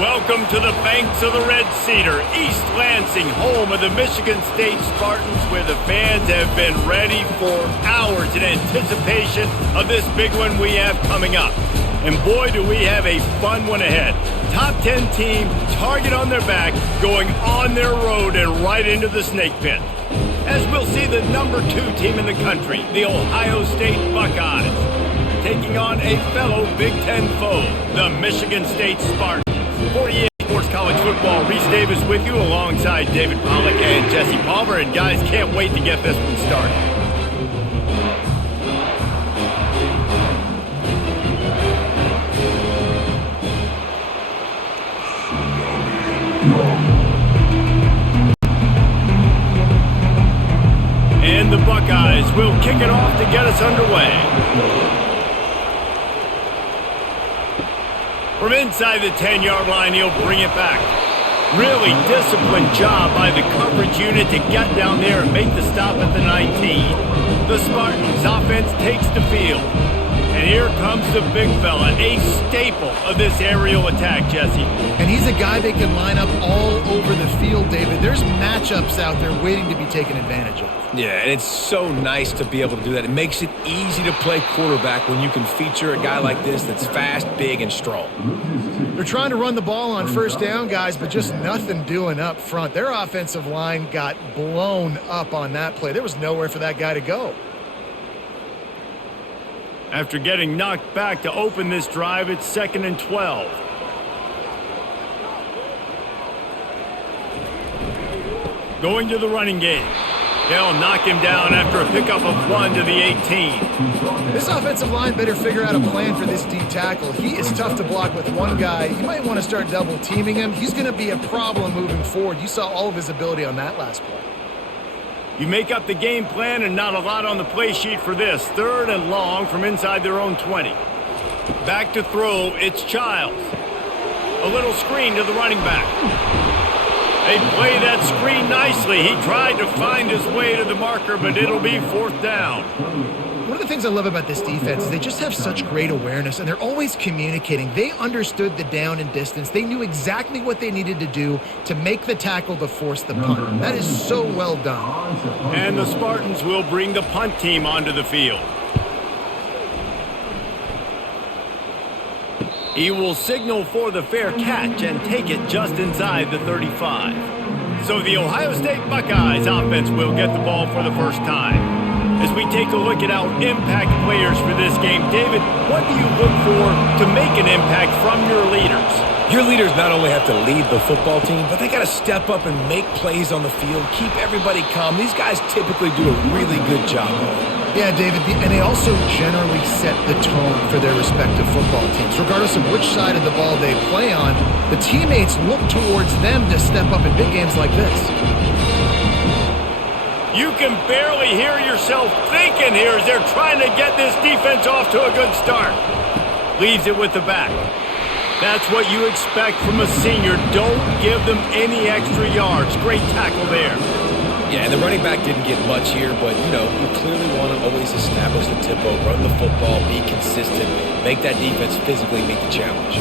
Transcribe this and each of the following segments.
Welcome to the banks of the Red Cedar, East Lansing, home of the Michigan State Spartans, where the fans have been ready for hours in anticipation of this big one we have coming up. And boy, do we have a fun one ahead. Top 10 team, target on their back, going on their road and right into the snake pit. As we'll see the number 2 team in the country, the Ohio State Buckeyes, taking on a fellow Big Ten foe, the Michigan State Spartans. 48 Sports College Football, Reese Davis with you alongside David Pollack and Jesse Palmer. And guys, can't wait to get this one started. And the Buckeyes will kick it off to get us underway. From inside the 10-yard line, he'll bring it back. Really disciplined job by the coverage unit to get down there and make the stop at the 19. The Spartans' offense takes the field. And here comes the big fella, a staple of this aerial attack, Jesse. And he's a guy that can line up all over the field, David. There's matchups out there waiting to be taken advantage of. Yeah, and it's so nice to be able to do that. It makes it easy to play quarterback when you can feature a guy like this that's fast, big, and strong. They're trying to run the ball on first down, guys, but just nothing doing up front. Their offensive line got blown up on that play. There was nowhere for that guy to go. After getting knocked back to open this drive, it's 2nd and 12. Going to the running game. They'll knock him down after a pickup of 1 to the 18. This offensive line better figure out a plan for this D tackle. He is tough to block with one guy. You might want to start double teaming him. He's going to be a problem moving forward. You saw all of his ability on that last play. You make up the game plan and not a lot on the play sheet for this. 3rd and long from inside their own 20. Back to throw, it's Childs. A little screen to the running back. They play that screen nicely. He tried to find his way to the marker, but it'll be 4th down. One of the things I love about this defense is they just have such great awareness, and they're always communicating. They understood the down and distance. They knew exactly what they needed to do to make the tackle to force the punt. That is so well done. And the Spartans will bring the punt team onto the field. He will signal for the fair catch and take it just inside the 35. So the Ohio State Buckeyes offense will get the ball for the first time. As we take a look at our impact players for this game, David, what do you look for to make an impact from your leaders? Your leaders not only have to lead the football team, but they got to step up and make plays on the field, keep everybody calm. These guys typically do a really good job of it. Yeah, David, and they also generally set the tone for their respective football teams. Regardless of which side of the ball they play on, the teammates look towards them to step up in big games like this. You can barely hear yourself thinking here as they're trying to get this defense off to a good start. Leaves it with the back. That's what you expect from a senior. Don't give them any extra yards. Great tackle there. Yeah, and the running back didn't get much here, but, you clearly want to always establish the tempo, run the football, be consistent, make that defense physically meet the challenge.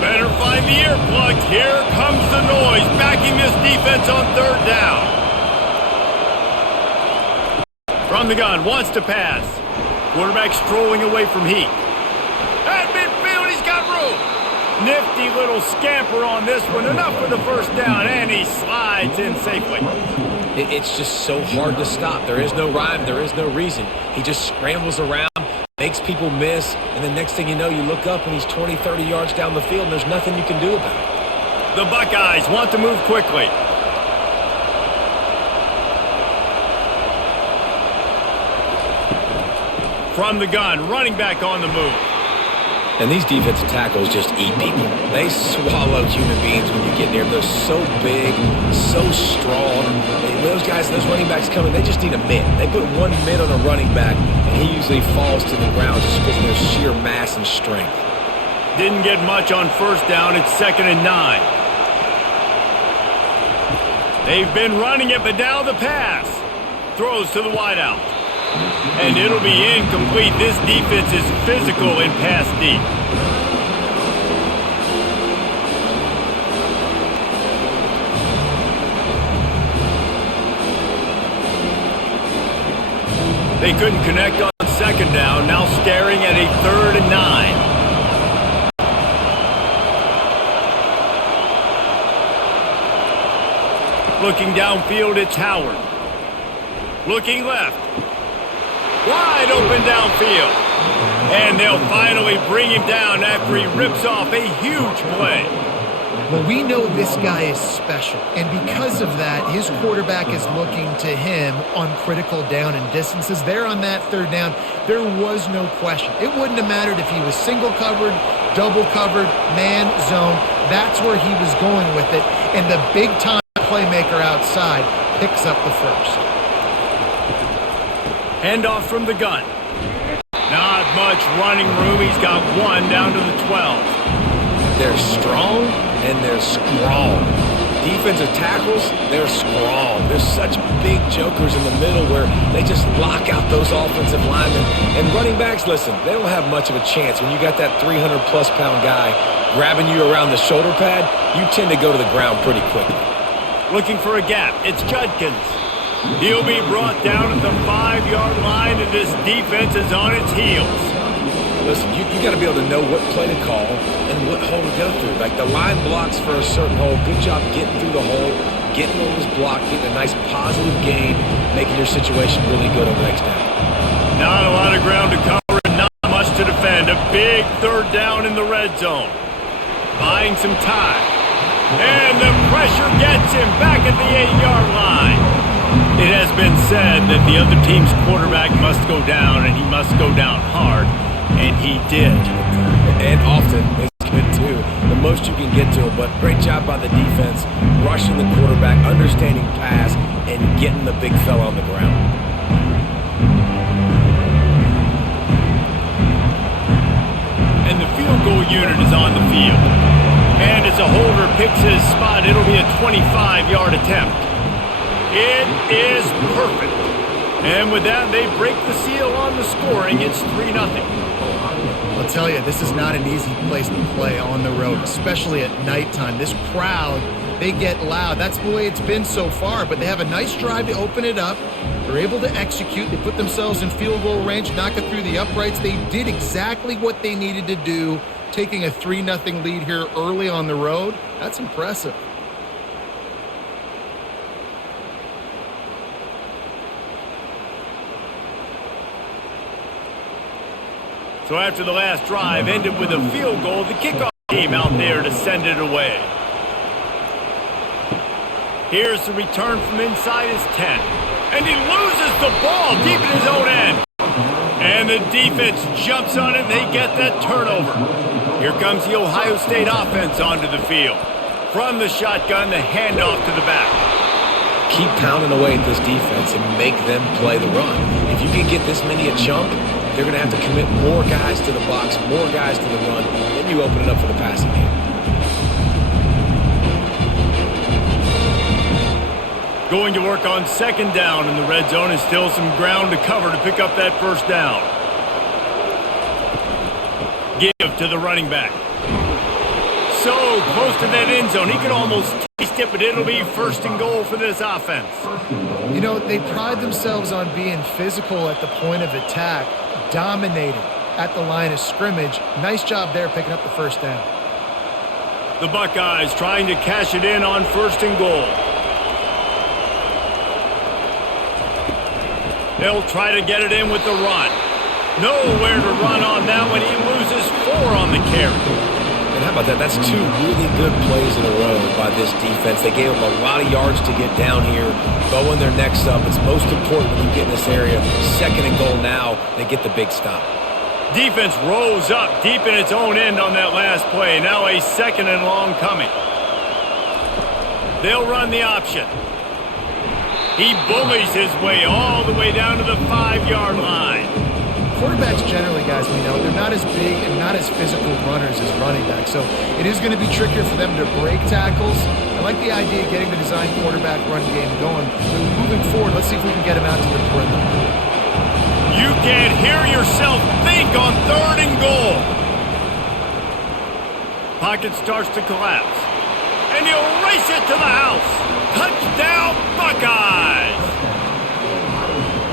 Better find the earplugs. Here comes the noise, backing this defense on 3rd down. From the gun, wants to pass. Quarterback strolling away from Heat. At midfield, he's got room. Nifty little scamper on this one. Enough for the first down, and he slides in safely. It's just so hard to stop. There is no rhyme. There is no reason. He just scrambles around, makes people miss, and the next thing you know, you look up and he's 20, 30 yards down the field, and there's nothing you can do about it. The Buckeyes want to move quickly. From the gun, running back on the move. And these defensive tackles just eat people. They swallow human beings when you get near them. They're so big, so strong. Those guys, those running backs coming, they just need a mitt. They put 1 mitt on a running back, and he usually falls to the ground just because of their sheer mass and strength. Didn't get much on 1st down. It's 2nd and 9. They've been running it, but now the pass. Throws to the wideout. And it'll be incomplete. This defense is physical in pass deep. They couldn't connect on second down, now staring at a 3rd and 9. Looking downfield, it's Howard. Looking left. Wide open downfield. And they'll finally bring him down after he rips off a huge play. Well, we know this guy is special, and because of that, his quarterback is looking to him on critical down and distances. There on that 3rd down, there was no question. It wouldn't have mattered if he was single covered, double covered, man, zone. That's where he was going with it, and the big-time playmaker outside picks up the first. Handoff from the gun. Not much running room. He's got one down to the 12. They're strong and they're strong. Defensive tackles, they're strong. There's such big jokers in the middle where they just lock out those offensive linemen. And running backs, listen, they don't have much of a chance. When you got that 300-plus pound guy grabbing you around the shoulder pad, you tend to go to the ground pretty quickly. Looking for a gap. It's Judkins. He'll be brought down at the 5-yard line, and this defense is on its heels. Listen, you got to be able to know what play to call and what hole to go through. Like the line blocks for a certain hole. Good job getting through the hole, getting what was blocked, getting a nice positive gain, making your situation really good on the next down. Not a lot of ground to cover and not much to defend. A big 3rd down in the red zone. Buying some time. And the pressure gets him back at the 8-yard line. It has been said that the other team's quarterback must go down, and he must go down hard, and he did. And often, it's good too. The most you can get to him, but great job by the defense, rushing the quarterback, understanding pass, and getting the big fella on the ground. And the field goal unit is on the field. And as a holder picks his spot, it'll be a 25-yard attempt. It is perfect. And with that, they break the seal on the scoring. It's 3-0. I'll tell you, this is not an easy place to play on the road, especially at nighttime. This crowd, they get loud. That's the way it's been so far, but they have a nice drive to open it up. They're able to execute. They put themselves in field goal range, knock it through the uprights. They did exactly what they needed to do, taking a 3-0 lead here early on the road. That's impressive. So after the last drive ended with a field goal, the kickoff team out there to send it away. Here's the return from inside his 10. And he loses the ball deep in his own end. And the defense jumps on it, and they get that turnover. Here comes the Ohio State offense onto the field. From the shotgun, the handoff to the back. Keep pounding away at this defense and make them play the run. If you can get this many a chunk, they're going to have to commit more guys to the box, more guys to the run. Then you open it up for the passing game. Going to work on 2nd down in the red zone, and still some ground to cover to pick up that 1st down. Give to the running back. So close to that end zone. He could almost taste it, but it'll be 1st and goal for this offense. You know, they pride themselves on being physical at the point of attack, dominating at the line of scrimmage. Nice job there picking up the 1st down. The Buckeyes trying to cash it in on 1st and goal. They'll try to get it in with the run. Nowhere to run on that one. He loses 4 on the carry. And how about that? That's 2 really good plays in a row by this defense. They gave up a lot of yards to get down here, bowing their necks up. It's most important when you get in this area. 2nd and goal now, they get the big stop. Defense rose up deep in its own end on that last play. Now a 2nd and long coming. They'll run the option. He bullies his way all the way down to the 5-yard line. Quarterbacks generally, guys, we know, they're not as big and not as physical runners as running backs, so it is going to be trickier for them to break tackles. I like the idea of getting the design quarterback run game going. But moving forward, let's see if we can get him out to the perimeter. You can't hear yourself think on 3rd and goal. Pocket starts to collapse. And he'll race it to the house. Touchdown, Buckeyes!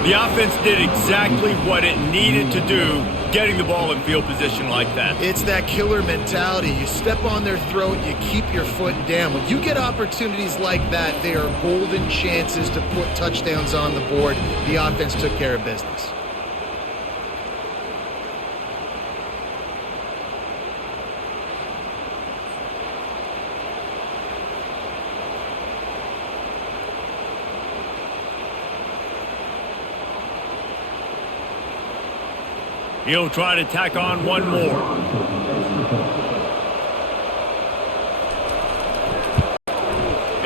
The offense did exactly what it needed to do, getting the ball in field position like that. It's that killer mentality. You step on their throat, you keep your foot down. When you get opportunities like that, they are golden chances to put touchdowns on the board. The offense took care of business. He'll try to tack on one more.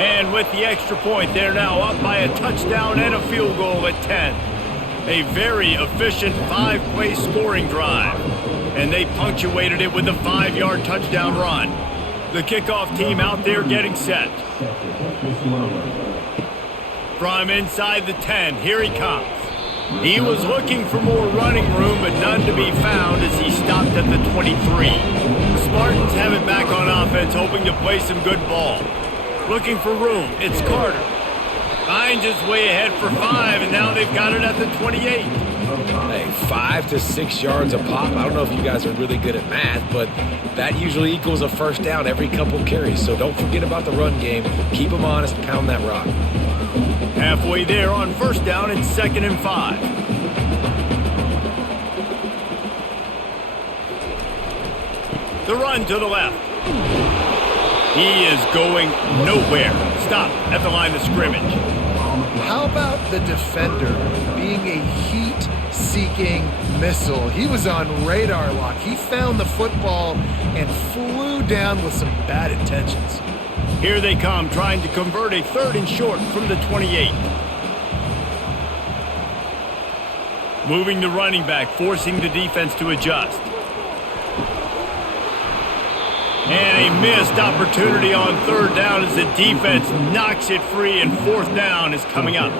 And with the extra point, they're now up by a touchdown and a field goal at 10. A very efficient 5-play scoring drive. And they punctuated it with a 5-yard touchdown run. The kickoff team out there getting set. From inside the 10, here he comes. He was looking for more running room, but none to be found as he stopped at the 23. The Spartans have it back on offense, hoping to play some good ball. Looking for room, it's Carter. Finds his way ahead for 5, and now they've got it at the 28. Hey, 5 to 6 yards a pop. I don't know if you guys are really good at math, but that usually equals a first down every couple carries. So don't forget about the run game. Keep them honest, pound that rock. Halfway there on first down, it's 2nd and 5. The run to the left. He is going nowhere. Stop at the line of scrimmage. How about the defender being a heat-seeking missile? He was on radar lock. He found the football and flew down with some bad intentions. Here they come, trying to convert a 3rd and short from the 28. Moving the running back, forcing the defense to adjust. And a missed opportunity on 3rd down as the defense knocks it free, and 4th down is coming up.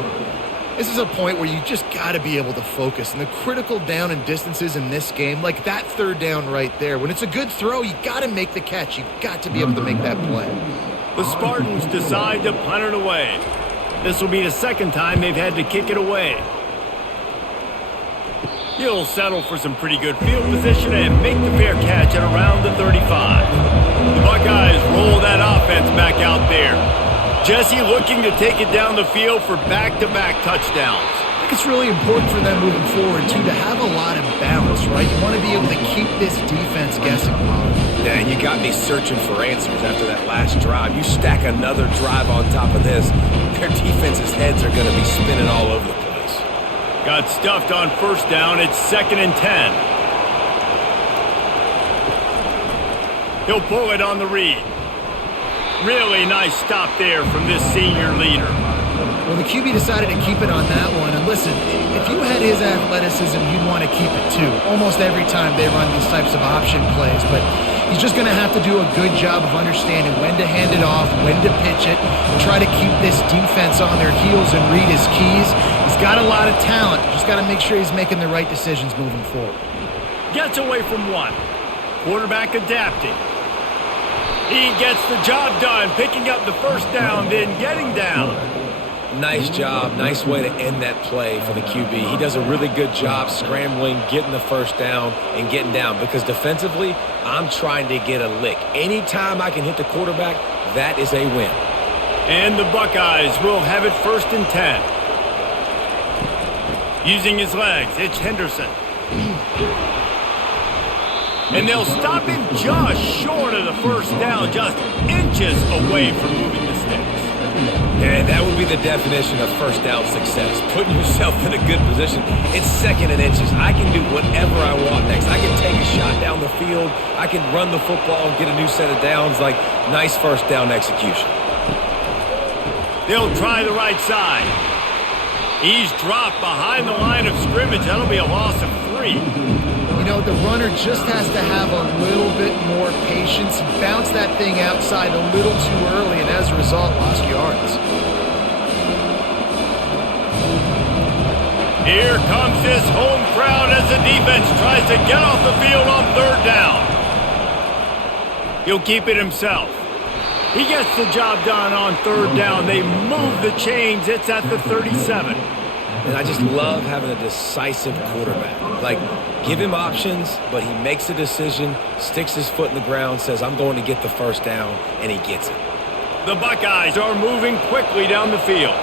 This is a point where you just got to be able to focus. And the critical down and distances in this game, like that 3rd down right there, when it's a good throw, you got to make the catch. You got to be able to make that play. The Spartans decide to punt it away. This will be the 2nd time they've had to kick it away. He'll settle for some pretty good field position and make the fair catch at around the 35. The Buckeyes roll that offense back out there. Jesse looking to take it down the field for back-to-back touchdowns. I think it's really important for them moving forward, too, to have a lot of balance, right? You want to be able to keep this defense guessing, Bob. Yeah, and you got me searching for answers after that last drive. You stack another drive on top of this, their defense's heads are going to be spinning all over the place. Got stuffed on first down. It's 2nd and 10. He'll pull it on the read. Really nice stop there from this senior leader. Well, the QB decided to keep it on that one. And listen, if you had his athleticism, you'd want to keep it too. Almost every time they run these types of option plays. But he's just going to have to do a good job of understanding when to hand it off, when to pitch it, and try to keep this defense on their heels and read his keys. He's got a lot of talent. Just got to make sure he's making the right decisions moving forward. Gets away from one. Quarterback adapting. He gets the job done, picking up the first down, then getting down. Nice job. Nice way to end that play for the QB. He does a really good job scrambling, getting the first down, and getting down. Because defensively, I'm trying to get a lick. Anytime I can hit the quarterback, that is a win. And the Buckeyes will have it 1st and 10. Using his legs, it's Henderson. And they'll stop him just short of the first down, just inches away from moving the sticks. And that would be the definition of first down success. Putting yourself in a good position. It's 2nd and inches. I can do whatever I want next. I can take a shot down the field. I can run the football and get a new set of downs. Like, nice first down execution. They'll try the right side. He's dropped behind the line of scrimmage. That'll be a loss of 3. You know, the runner just has to have a little bit more patience. He bounced that thing outside a little too early, and as a result, lost yards. Here comes his home crowd as the defense tries to get off the field on 3rd down. He'll keep it himself. He gets the job done on 3rd down. They move the chains. It's at the 37. And I just love having a decisive quarterback. Like, give him options, but he makes a decision, sticks his foot in the ground, says, I'm going to get the first down, and he gets it. The Buckeyes are moving quickly down the field.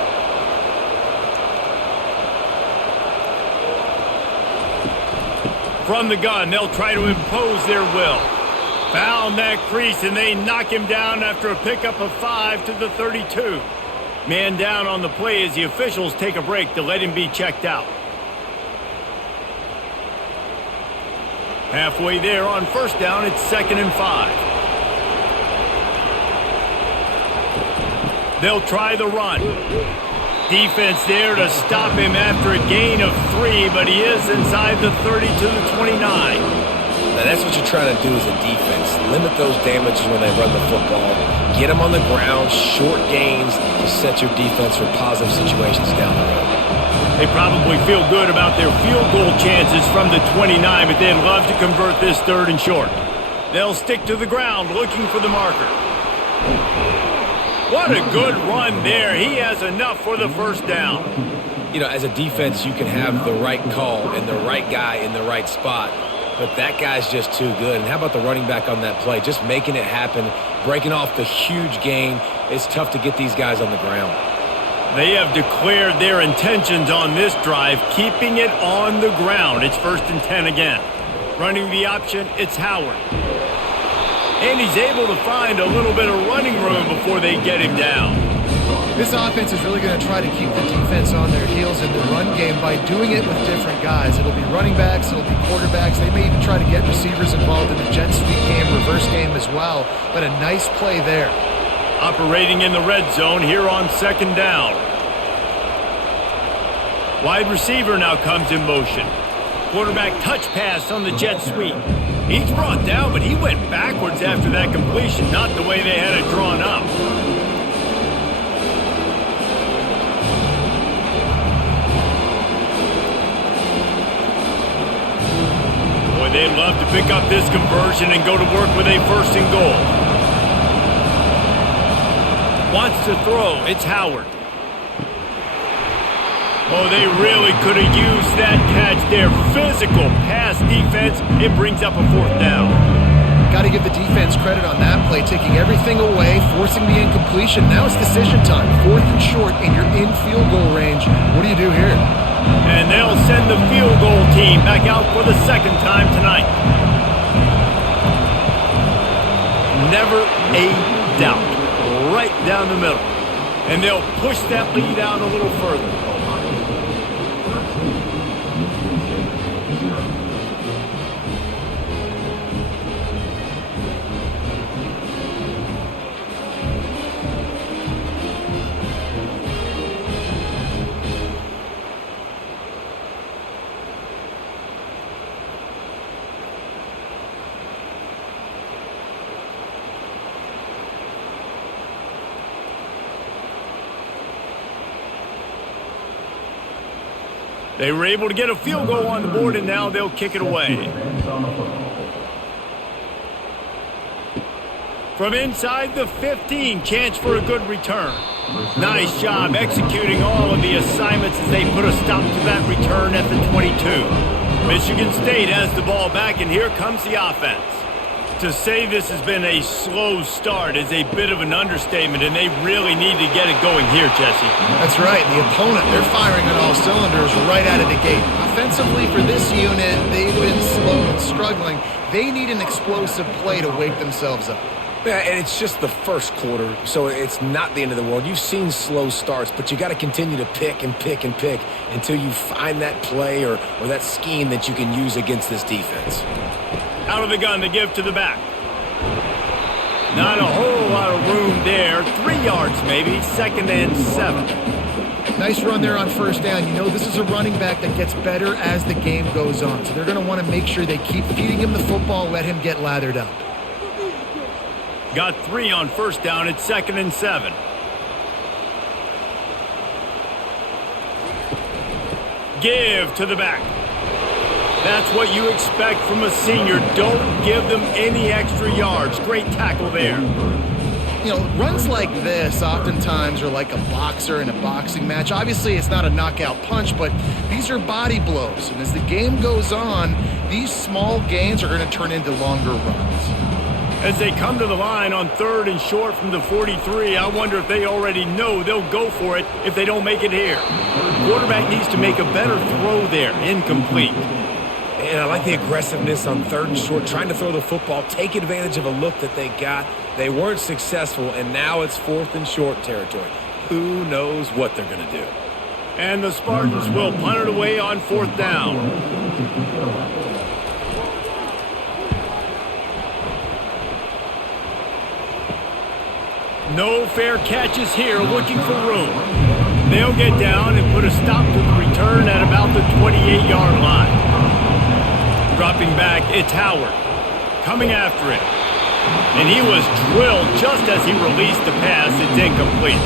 From the gun, they'll try to impose their will. Found that crease, and they knock him down after a pickup of 5 to the 32. Man down on the play as the officials take a break to let him be checked out. Halfway there on first down, it's 2nd and 5. They'll try the run. Defense there to stop him after a gain of 3, but he is inside the 30 to the 29. Now that's what you're trying to do as a defense. Limit those damages when they run the football. Get them on the ground, short gains to set your defense for positive situations down the road. They probably feel good about their field goal chances from the 29, but they'd love to convert this 3rd and short. They'll stick to the ground looking for the marker. What a good run there. He has enough for the first down. You know, as a defense, you can have the right call and the right guy in the right spot, but that guy's just too good. And how about the running back on that play? Just making it happen, breaking off the huge gain. It's tough to get these guys on the ground. They have declared their intentions on this drive, keeping it on the ground. It's 1st and 10 again. Running the option, it's Howard. And he's able to find a little bit of running room before they get him down. This offense is really going to try to keep the defense on their heels in the run game by doing it with different guys. It'll be running backs, it'll be quarterbacks. They may even try to get receivers involved in the jet sweep game, reverse game as well. But a nice play there. Operating in the red zone here on 2nd down. Wide receiver now comes in motion. Quarterback touch pass on the jet sweep. He's brought down, but he went backwards after that completion, not the way they had it drawn up. Boy, they'd love to pick up this conversion and go to work with a 1st and goal. Wants to throw, it's Howard. Oh, they really could have used that catch there. Physical pass defense. It brings up a 4th down. Got to give the defense credit on that play, taking everything away, forcing the incompletion. Now it's decision time. 4th and short, and you're in field goal range. What do you do here? And they'll send the field goal team back out for the 2nd time tonight. Never a doubt. Right down the middle. And they'll push that lead out a little further. They were able to get a field goal on the board, and now they'll kick it away. From inside the 15, chance for a good return. Nice job executing all of the assignments as they put a stop to that return at the 22. Michigan State has the ball back, and here comes the offense. To say this has been a slow start is a bit of an understatement, and they really need to get it going here, Jesse. That's right. The opponent, they're firing on all cylinders right out of the gate. Offensively for this unit, they've been slow and struggling. They need an explosive play to wake themselves up. Yeah, and it's just the first quarter, so it's not the end of the world. You've seen slow starts, but you got to continue to pick and pick and pick until you find that play or that scheme that you can use against this defense. Out of the gun, they give to the back. Not a whole lot of room there. 3 yards maybe, 2nd and 7. Nice run there on first down. You know, this is a running back that gets better as the game goes on. So they're going to want to make sure they keep feeding him the football, let him get lathered up. Got 3 on first down. It's 2nd and 7. Give to the back. That's what you expect from a senior. Don't give them any extra yards. Great tackle there. runs like this oftentimes are like a boxer in a boxing match. Obviously, it's not a knockout punch, but these are body blows. And as the game goes on, these small gains are going to turn into longer runs. As they come to the line on 3rd and short from the 43, I wonder if they already know they'll go for it if they don't make it here. Quarterback needs to make a better throw there. Incomplete. And I like the aggressiveness on 3rd and short, trying to throw the football, take advantage of a look that they got. They weren't successful, and now it's 4th and short territory. Who knows what they're going to do? And the Spartans will punt it away on 4th down. No fair catches here, looking for room. They'll get down and put a stop to the return at about the 28-yard line. Dropping back, it's Howard. Coming after it. And he was drilled just as he released the pass. It's incomplete.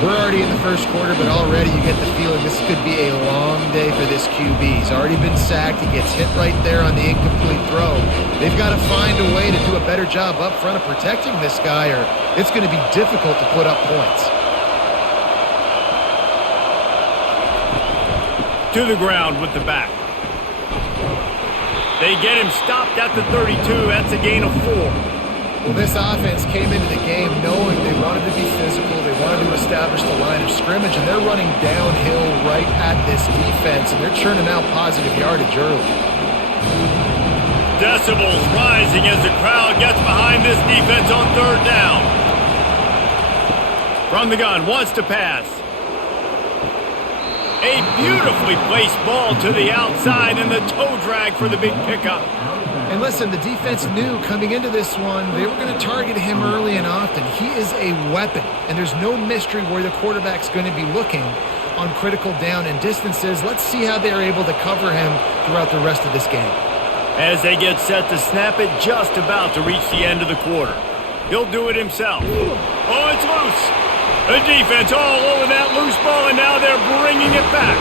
We're already in the first quarter, but already you get the feeling this could be a long day for this QB. He's already been sacked. He gets hit right there on the incomplete throw. They've got to find a way to do a better job up front of protecting this guy, or it's going to be difficult to put up points. To the ground with the back. They get him stopped at the 32. That's a gain of 4. Well, this offense came into the game knowing they wanted to be physical, they wanted to establish the line of scrimmage, and they're running downhill right at this defense, and they're churning out positive yardage early. Decibels rising as the crowd gets behind this defense on 3rd down. From the gun, wants to pass. A beautifully placed ball to the outside, and the toe drag for the big pickup. And listen, the defense knew coming into this one, they were going to target him early and often. He is a weapon, and there's no mystery where the quarterback's going to be looking on critical down and distances. Let's see how they're able to cover him throughout the rest of this game. As they get set to snap it, just about to reach the end of the quarter. He'll do it himself. Oh, it's loose. The defense all over that loose ball, and now they're bringing it back.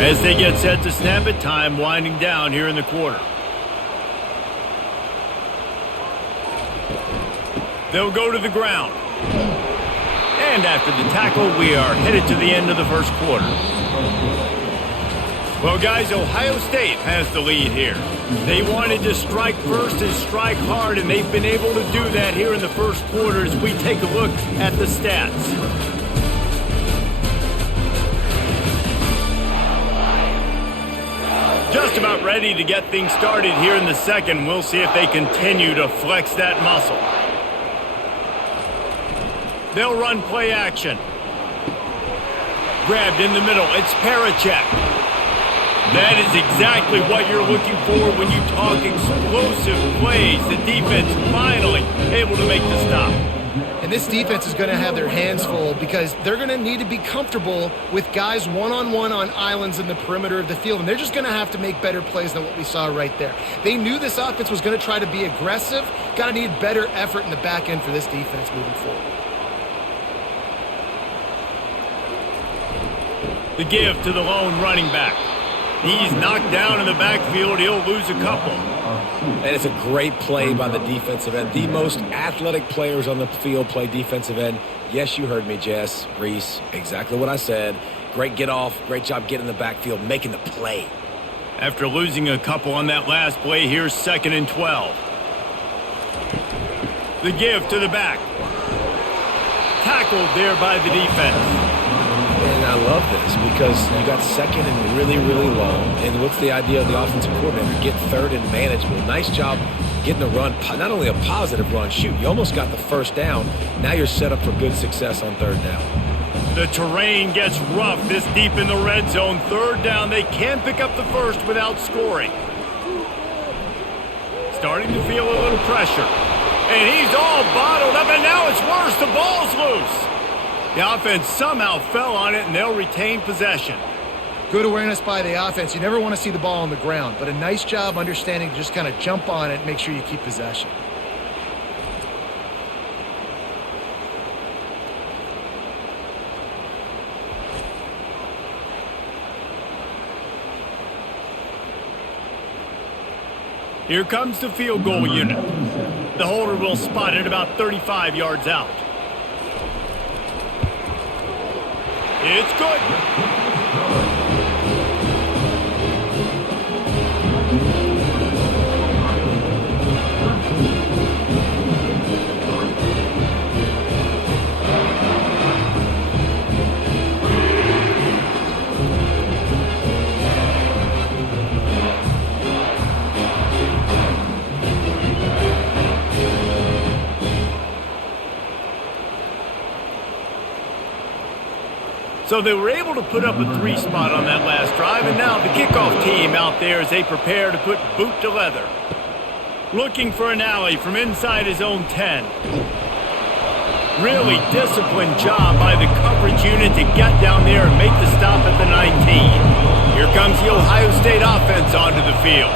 As they get set to snap it, time winding down here in the quarter. They'll go to the ground. And after the tackle, we are headed to the end of the first quarter. Well, guys, Ohio State has the lead here. They wanted to strike first and strike hard, and they've been able to do that here in the first quarter as we take a look at the stats. Just about ready to get things started here in the second. We'll see if they continue to flex that muscle. They'll run play action. Grabbed in the middle. It's Parachek. That is exactly what you're looking for when you talk explosive plays. The defense finally able to make the stop. And this defense is going to have their hands full because they're going to need to be comfortable with guys one-on-one on islands in the perimeter of the field. And they're just going to have to make better plays than what we saw right there. They knew this offense was going to try to be aggressive. Got to need better effort in the back end for this defense moving forward. The give to the lone running back. He's knocked down in the backfield. He'll lose a couple. And it's a great play by the defensive end. The most athletic players on the field play defensive end. Yes, you heard me, Jess, Reese. Exactly what I said. Great get off. Great job getting in the backfield, making the play. After losing a couple on that last play, here's 2nd and 12. The give to the back. Tackled there by the defense. And I love this because you got 2nd and really, really long. And what's the idea of the offensive coordinator? Get 3rd and manageable. Nice job getting the run. Not only a positive run, shoot, you almost got the first down. Now you're set up for good success on 3rd down. The terrain gets rough this deep in the red zone. 3rd down, they can pick up the first without scoring. Starting to feel a little pressure. And he's all bottled up, and now it's worse. The ball's loose. The offense somehow fell on it, and they'll retain possession. Good awareness by the offense. You never want to see the ball on the ground, but a nice job understanding to just kind of jump on it and make sure you keep possession. Here comes the field goal unit. The holder will spot it about 35 yards out. It's good. So they were able to put up a 3 spot on that last drive, and now the kickoff team out there as they prepare to put boot to leather. Looking for an alley from inside his own 10. Really disciplined job by the coverage unit to get down there and make the stop at the 19. Here comes the Ohio State offense onto the field.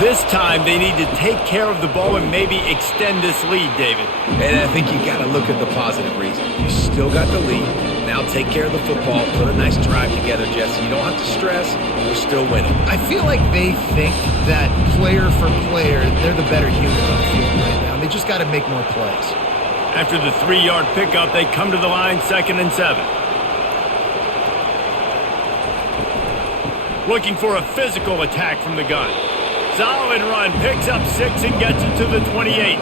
This time they need to take care of the ball and maybe extend this lead, David. And I think you got to look at the positive reason. You still got the lead. Now take care of the football. Put a nice drive together, Jesse. You don't have to stress. We're still winning. I feel like they think that player for player, they're the better unit on the field right now. They just got to make more plays. After the 3-yard pickup, they come to the line 2nd and 7. Looking for a physical attack from the gun. Solid run, picks up 6 and gets it to the 28.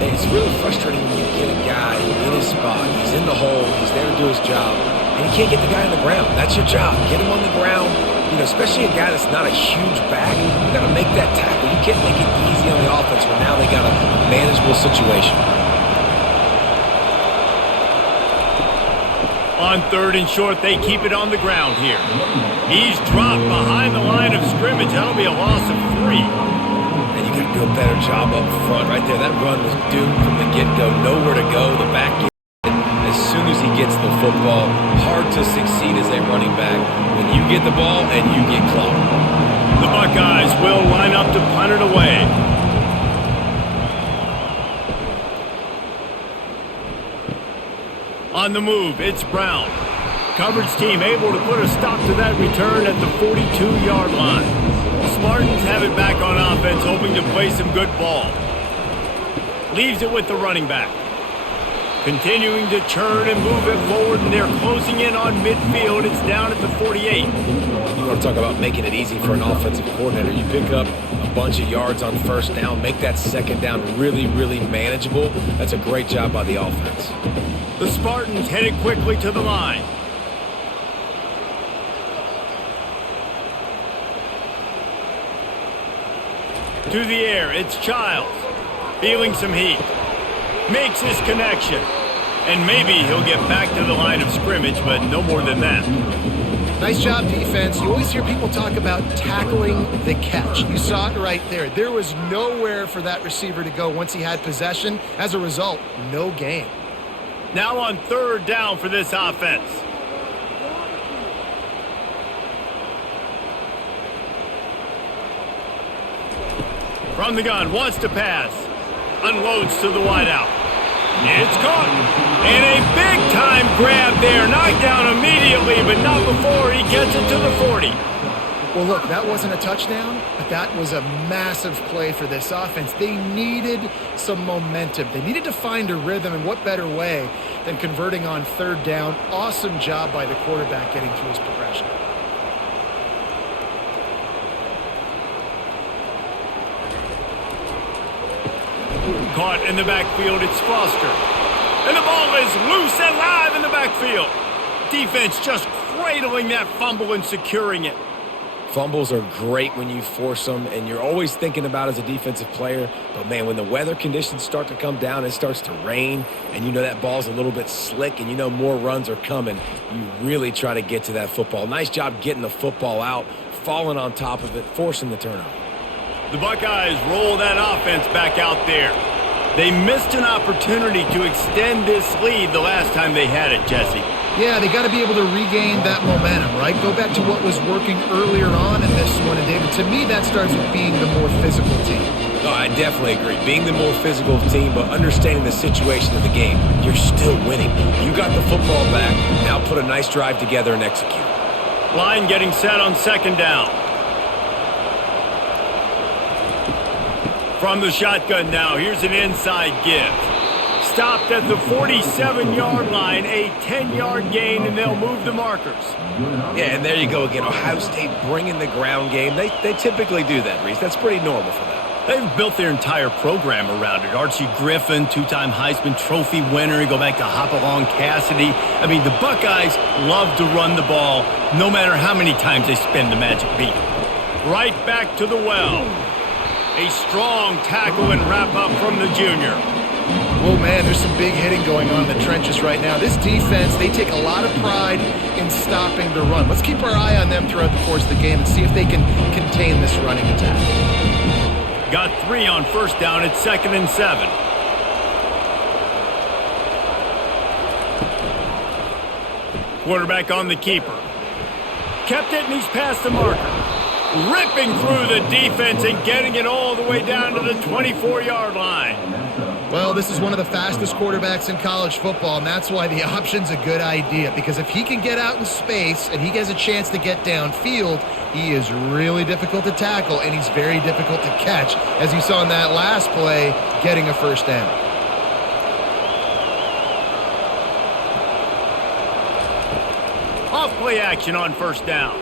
It's really frustrating when you get a guy in his spot. He's in the hole. He's there to do his job. And you can't get the guy on the ground. That's your job. Get him on the ground. You know, especially a guy that's not a huge back. You got to make that tackle. You can't make it easy on the offense where now they got a manageable situation. On 3rd and short, they keep it on the ground here. He's dropped behind the line of scrimmage. That'll be a loss of 3. And you got to do a better job up front right there. That run was doomed from the get-go. Nowhere to go. The back end, as soon as he gets the football, hard to succeed as a running back when you get the ball and you get clocked. The Buckeyes will line up to punt it away. On the move, it's Brown. Coverage team able to put a stop to that return at the 42-yard line. The Spartans have it back on offense, hoping to play some good ball. Leaves it with the running back. Continuing to churn and move it forward, and they're closing in on midfield. It's down at the 48. You want to talk about making it easy for an offensive coordinator. You pick up a bunch of yards on 1st down, make that 2nd down really, really manageable. That's a great job by the offense. The Spartans headed quickly to the line. To the air, it's Childs. Feeling some heat. Makes his connection. And maybe he'll get back to the line of scrimmage, but no more than that. Nice job, defense. You always hear people talk about tackling the catch. You saw it right there. There was nowhere for that receiver to go once he had possession. As a result, no gain. Now on 3rd down for this offense. From the gun, wants to pass. Unloads to the wideout. It's caught. And a big-time grab there. Knocked down immediately, but not before he gets it to the 40. Well, look, that wasn't a touchdown, but that was a massive play for this offense. They needed some momentum. They needed to find a rhythm, and what better way than converting on 3rd down. Awesome job by the quarterback getting through his progression. Caught in the backfield, it's Foster. And the ball is loose and live in the backfield. Defense just cradling that fumble and securing it. Fumbles are great when you force them, and you're always thinking about as a defensive player. But, man, when the weather conditions start to come down, it starts to rain, and you know that ball's a little bit slick, and you know more runs are coming, you really try to get to that football. Nice job getting the football out, falling on top of it, forcing the turnover. The Buckeyes roll that offense back out there. They missed an opportunity to extend this lead the last time they had it, Jesse. Yeah, they got to be able to regain that momentum, right? Go back to what was working earlier on in this one. And David, to me, that starts with being the more physical team. No, I definitely agree. Being the more physical team, but understanding the situation of the game. You're still winning. You got the football back. Now put a nice drive together and execute. Line getting set on second down. From the shotgun now, here's an inside give. Stopped at the 47-yard line, a 10-yard gain, and they'll move the markers. Yeah, and there you go again. Ohio State bringing the ground game. They typically do that, Reese. That's pretty normal for them. They've built their entire program around it. Archie Griffin, two-time Heisman Trophy winner. You go back to Hopalong Cassidy. I mean, the Buckeyes love to run the ball no matter how many times they spin the magic beat. Right back to the well. A strong tackle and wrap-up from the junior. Oh, man, there's some big hitting going on in the trenches right now. This defense, they take a lot of pride in stopping the run. Let's keep our eye on them throughout the course of the game and see if they can contain this running attack. Got 3 on first down at 2nd and 7. Quarterback on the keeper. Kept it and he's past the marker. Ripping through the defense and getting it all the way down to the 24-yard line. Well, this is one of the fastest quarterbacks in college football, and that's why the option's a good idea. Because if he can get out in space and he has a chance to get downfield, he is really difficult to tackle, and he's very difficult to catch, as you saw in that last play, getting a first down. Off play action on first down.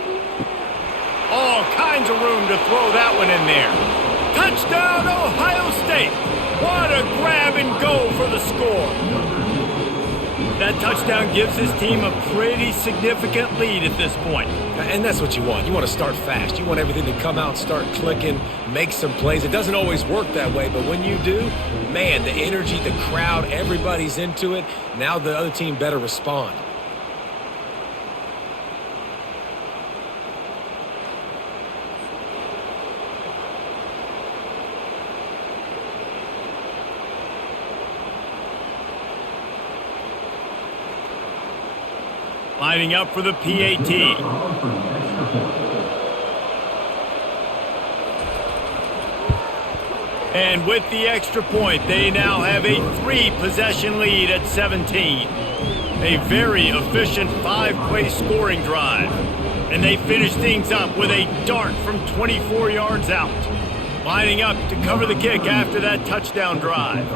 All kinds of room to throw that one in there. Touchdown, Ohio State. What a grab and go for the score. That touchdown gives his team a pretty significant lead at this point. And that's what you want. You want to start fast. You want everything to come out, start clicking, make some plays. It doesn't always work that way, but when you do, man, the energy, the crowd, everybody's into it. Now the other team better respond. Lining up for the PAT. And with the extra point, they now have a 3-possession lead at 17. A very efficient 5-play scoring drive. And they finish things up with a dart from 24 yards out. Lining up to cover the kick after that touchdown drive.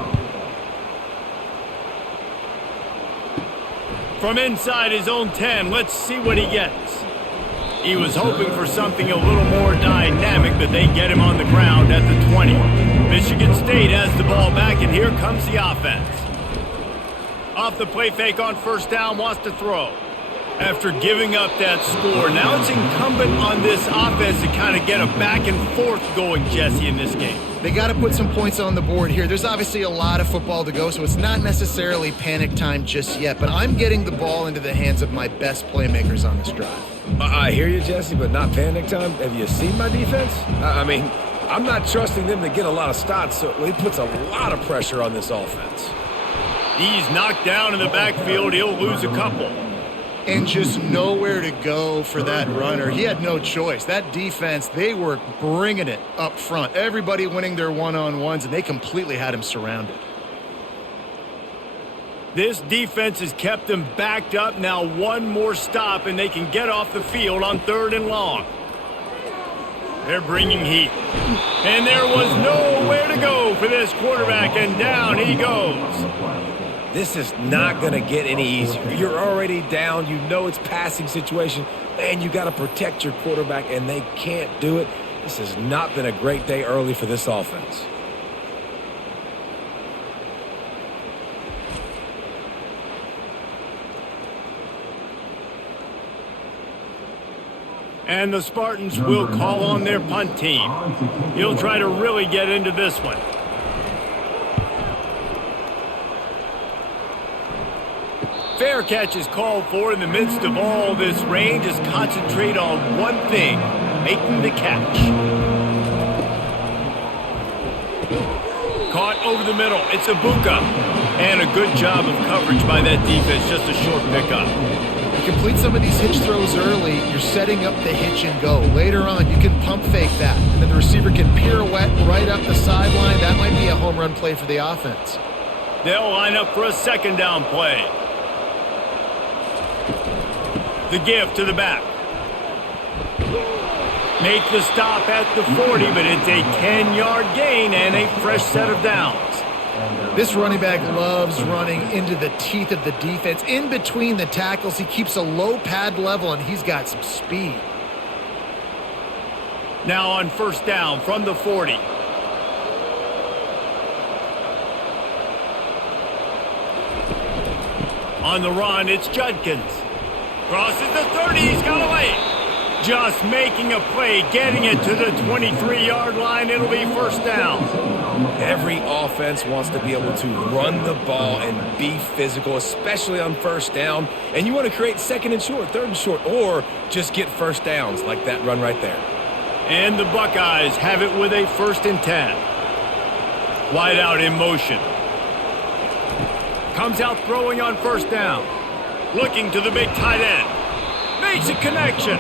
From inside his own 10, let's see what he gets. He was hoping for something a little more dynamic, but they get him on the ground at the 20. Michigan State has the ball back, and here comes the offense. Off the play fake on first down, wants to throw. After giving up that score, now it's incumbent on this offense to kind of get a back and forth going, Jesse, in this game. They got to put some points on the board here. There's obviously a lot of football to go, so it's not necessarily panic time just yet, but I'm getting the ball into the hands of my best playmakers on this drive. I hear you, Jesse, but not panic time. Have you seen my defense? I mean, I'm not trusting them to get a lot of stops, so he puts a lot of pressure on this offense. He's knocked down in the backfield. He'll lose a couple. And just nowhere to go for that runner. He had no choice. That defense, they were bringing it up front. Everybody winning their one-on-ones, and they completely had him surrounded. This defense has kept them backed up. Now one more stop, and they can get off the field on 3rd and long. They're bringing heat. And there was nowhere to go for this quarterback, and down he goes. This is not going to get any easier. You're already down. You know it's passing situation. Man, you got to protect your quarterback, and they can't do it. This has not been a great day early for this offense. And the Spartans will call on their punt team. He'll try to really get into this one. Fair catch is called for in the midst of all this rain. Just concentrate on one thing, making the catch. Caught over the middle. It's Ibuka. And a good job of coverage by that defense. Just a short pickup. You complete some of these hitch throws early, you're setting up the hitch and go. Later on, you can pump fake that, and then the receiver can pirouette right up the sideline. That might be a home run play for the offense. They'll line up for a second down play. The give to the back. Make the stop at the 40, but it's a 10-yard gain and a fresh set of downs. This running back loves running into the teeth of the defense. In between the tackles, he keeps a low pad level, and he's got some speed. Now on first down from the 40. On the run, it's Judkins. Crosses the 30, he's got away. Just making a play, getting it to the 23-yard line. It'll be first down. Every offense wants to be able to run the ball and be physical, especially on first down. And you want to create second and short, third and short, or just get first downs like that run right there. And the Buckeyes have it with a 1st and 10. Wide out in motion. Comes out throwing on first down. Looking to the big tight end. Makes a connection.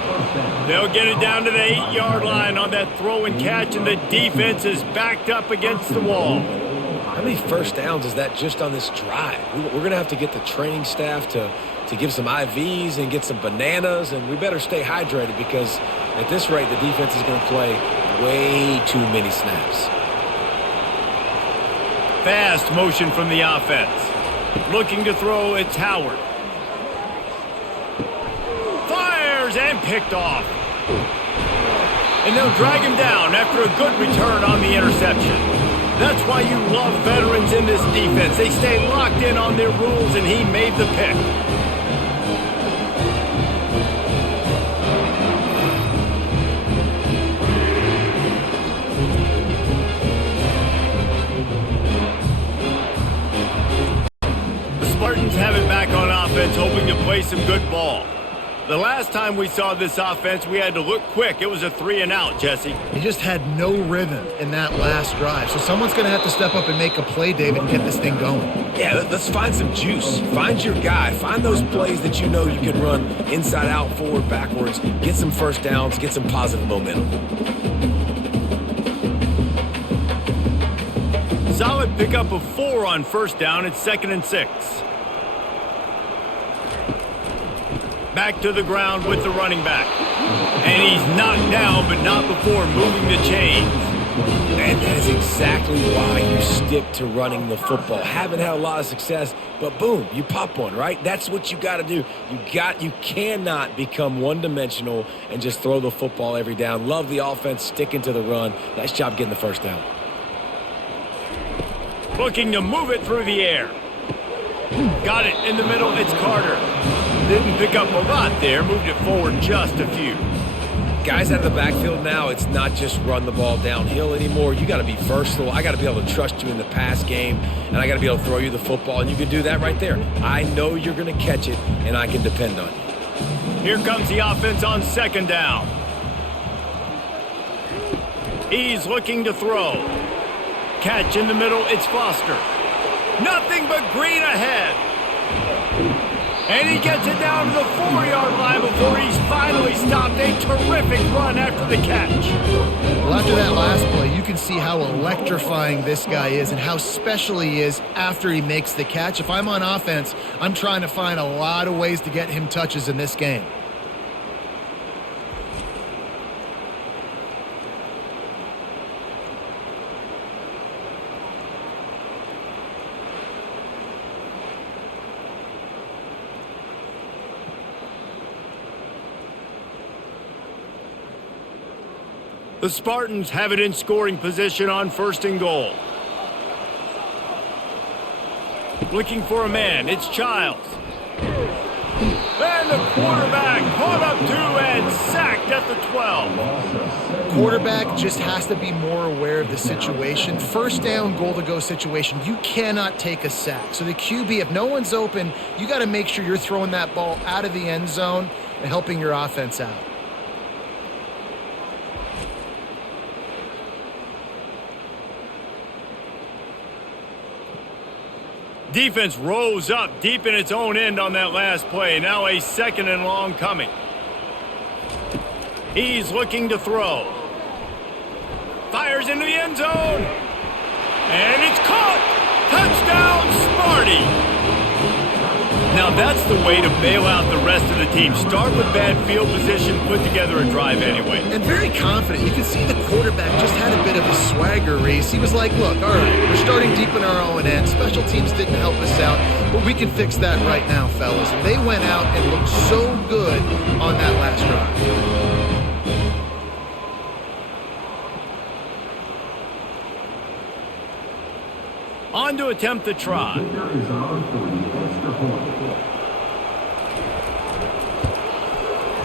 They'll get it down to the 8-yard line on that throw and catch, and the defense is backed up against the wall. How many first downs is that just on this drive? We're going to have to get the training staff to give some IVs and get some bananas, and we better stay hydrated because at this rate, the defense is going to play way too many snaps. Fast motion from the offense. Looking to throw, it's Howard. Fires and picked off. And they'll drag him down after a good return on the interception. That's why you love veterans in this defense. They stay locked in on their rules, and he made the pick. The Spartans have it back on offense, hoping to play some good ball. The last time we saw this offense, we had to look quick. It was a 3-and-out, Jesse. He just had no rhythm in that last drive. So someone's going to have to step up and make a play, David, and get this thing going. Yeah, let's find some juice. Find your guy. Find those plays that you know you can run inside out, forward, backwards. Get some first downs. Get some positive momentum. Solid pickup of 4 on first down. It's 2nd and 6. Back to the ground with the running back. And he's knocked down, but not before moving the chains. And that is exactly why you stick to running the football. Haven't had a lot of success, but boom, you pop one, right? That's what you got to do. You cannot become one-dimensional and just throw the football every down. Love the offense, sticking to the run. Nice job getting the first down. Looking to move it through the air. Got it in the middle, it's Carter. Didn't pick up a lot there, moved it forward just a few. Guys out of the backfield now, it's not just run the ball downhill anymore. You got to be versatile. I got to be able to trust you in the pass game, and I got to be able to throw you the football, and you can do that right there. I know you're going to catch it, and I can depend on you. Here comes the offense on 2nd down. He's looking to throw. Catch in the middle, it's Foster. Nothing but green ahead. And he gets it down to the 4-yard line before he's finally stopped. A terrific run after the catch. Well, after that last play, you can see how electrifying this guy is and how special he is after he makes the catch. If I'm on offense, I'm trying to find a lot of ways to get him touches in this game. The Spartans have it in scoring position on 1st and goal. Looking for a man, it's Childs. And the quarterback caught up to and sacked at the 12. Quarterback just has to be more aware of the situation. First down, goal to go situation, you cannot take a sack. So the QB, if no one's open, you got to make sure you're throwing that ball out of the end zone and helping your offense out. Defense rose up deep in its own end on that last play. Now a 2nd and long coming. He's looking to throw. Fires into the end zone. And it's caught. Touchdown, Smarty. Now that's the way to bail out the rest of the team. Start with bad field position, put together a drive anyway. And very confident. You can see the quarterback just had a bit of a swagger race. He was like, look, all right, we're starting deep in our own end. Special teams didn't help us out, but we can fix that right now, fellas. And they went out and looked so good on that last drive. On to attempt the try.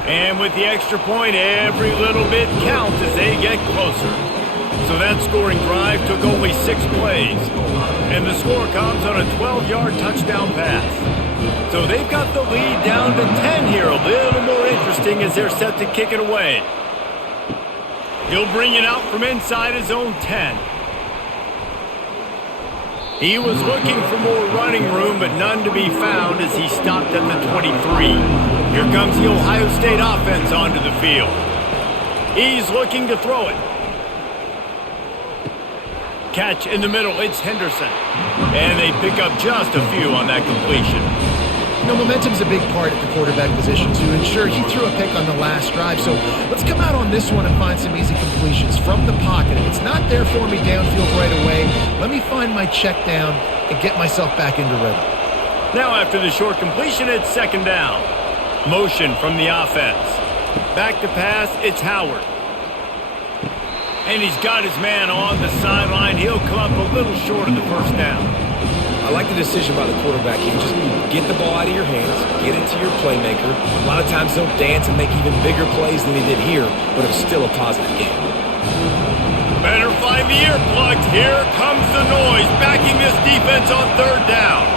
And with the extra point, every little bit counts as they get closer. So that scoring drive took only 6 plays. And the score comes on a 12-yard touchdown pass. So they've got the lead down to 10 here. A little more interesting as they're set to kick it away. He'll bring it out from inside his own 10. He was looking for more running room, but none to be found as he stopped at the 23. Here comes the Ohio State offense onto the field. He's looking to throw it. Catch in the middle, it's Henderson. And they pick up just a few on that completion. You know, momentum's a big part at the quarterback position, too. And sure, he threw a pick on the last drive. So let's come out on this one and find some easy completions from the pocket. If it's not there for me downfield right away, let me find my check down and get myself back into rhythm. Now after the short completion, it's 2nd down. Motion from the offense. Back to pass, it's Howard. And he's got his man on the sideline. He'll come up a little short of the 1st down. I like the decision by the quarterback here. Just get the ball out of your hands, get it to your playmaker. A lot of times they'll dance and make even bigger plays than he did here, but it was still a positive game. Better find the earplugs. Here comes the noise, backing this defense on 3rd down.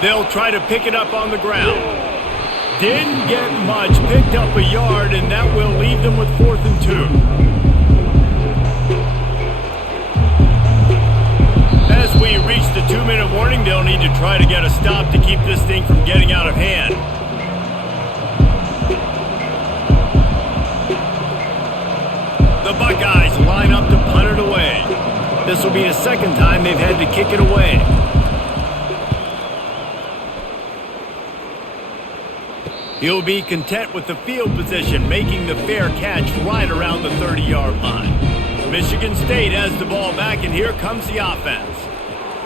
They'll try to pick it up on the ground. Didn't get much, picked up a yard, and that will leave them with 4th and 2. As we reach the 2-minute warning, they'll need to try to get a stop to keep this thing from getting out of hand. The Buckeyes line up to punt it away. This will be the 2nd time they've had to kick it away. He'll be content with the field position, making the fair catch right around the 30-yard line. Michigan State has the ball back, and here comes the offense.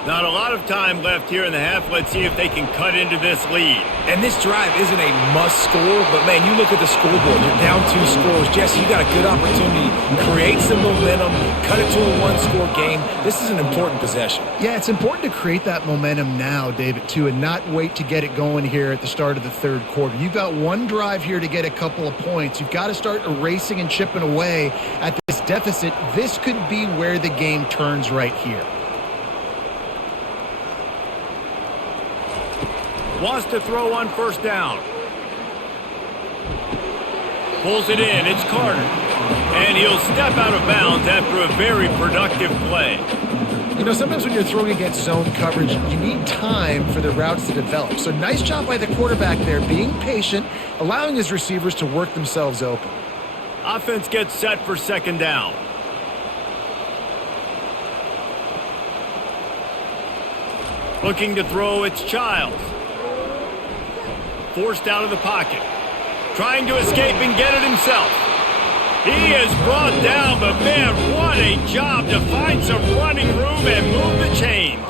Not a lot of time left here in the half. Let's see if they can cut into this lead. And this drive isn't a must score, but man, you look at the scoreboard, you're down 2 scores. Jesse, you got a good opportunity to create some momentum, cut it to a 1-score game. This is an important possession. Yeah, it's important to create that momentum now, David, too, and not wait to get it going here at the start of the 3rd quarter. You've got one drive here to get a couple of points. You've got to start erasing and chipping away at this deficit. This could be where the game turns right here. Wants to throw on 1st down. Pulls it in. It's Carter. And he'll step out of bounds after a very productive play. You know, sometimes when you're throwing against zone coverage, you need time for the routes to develop. So nice job by the quarterback there, being patient, allowing his receivers to work themselves open. Offense gets set for 2nd down. Looking to throw, it's Childs. Forced out of the pocket. Trying to escape and get it himself. He is brought down, but man, what a job to find some running room and move the chains.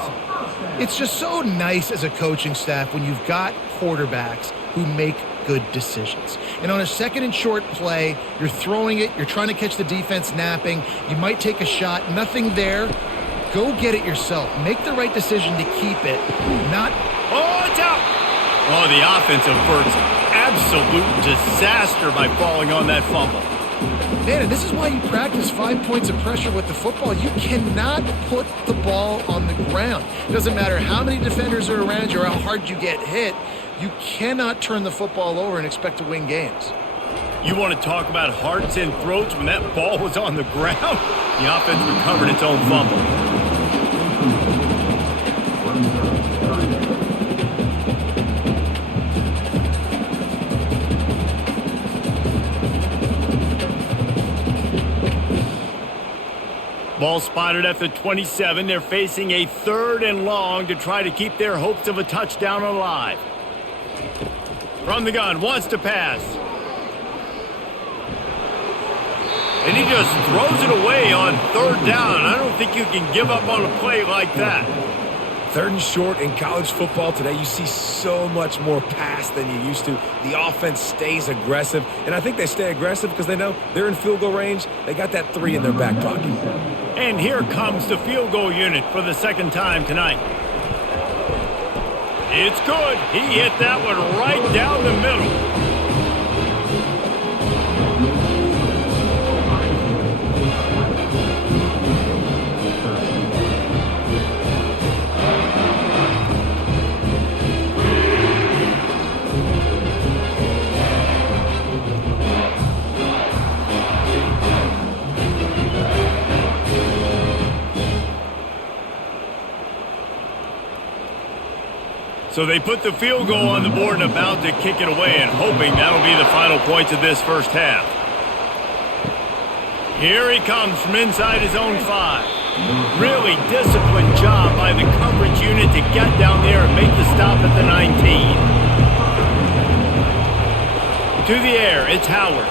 It's just so nice as a coaching staff when you've got quarterbacks who make good decisions. And on a 2nd and short play, you're throwing it, you're trying to catch the defense napping, you might take a shot, nothing there. Go get it yourself. Make the right decision to keep it, not... Oh, it's out! Oh, the offense averts absolute disaster by falling on that fumble. Man, and this is why you practice 5 points of pressure with the football. You cannot put the ball on the ground. It doesn't matter how many defenders are around you or how hard you get hit. You cannot turn the football over and expect to win games. You want to talk about hearts and throats when that ball was on the ground? The offense recovered its own fumble. Ball spotted at the 27. They're facing a 3rd and long to try to keep their hopes of a touchdown alive. From the gun, wants to pass. And he just throws it away on 3rd down. I don't think you can give up on a play like that. 3rd and short in college football today, you see so much more pass than you used to. The offense stays aggressive, and I think they stay aggressive because they know they're in field goal range. They got that 3 in their back pocket. And here comes the field goal unit for the 2nd time tonight. It's good. He hit that one right down the middle. So they put the field goal on the board and about to kick it away and hoping that'll be the final points of this first half. Here he comes from inside his own 5. Really disciplined job by the coverage unit to get down there and make the stop at the 19. To the air, it's Howard.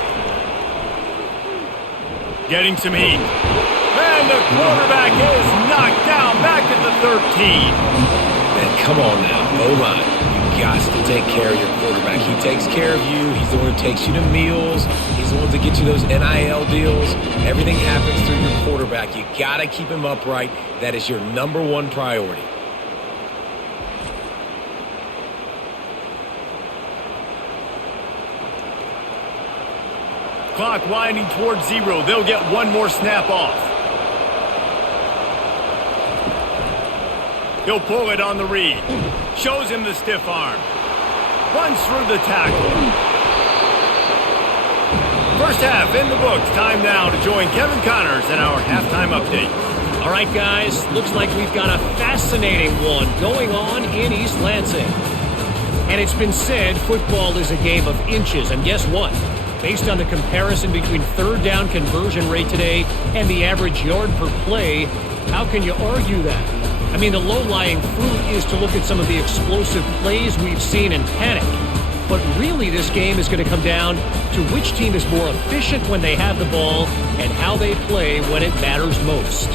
Getting some heat. And the quarterback is knocked down back at the 13. And come on now, O-line. You got to take care of your quarterback. He takes care of you. He's the one who takes you to meals. He's the one to get you those NIL deals. Everything happens through your quarterback. You got to keep him upright. That is your #1 priority. Clock winding towards 0. They'll get one more snap off. He'll pull it on the read. Shows him the stiff arm. Runs through the tackle. First half in the books. Time now to join Kevin Connors in our halftime update. All right, guys. Looks like we've got a fascinating one going on in East Lansing. And it's been said football is a game of inches. And guess what? Based on the comparison between 3rd down conversion rate today and the average yard per play, how can you argue that? I mean, the low-lying fruit is to look at some of the explosive plays we've seen and panic. But really, this game is going to come down to which team is more efficient when they have the ball and how they play when it matters most.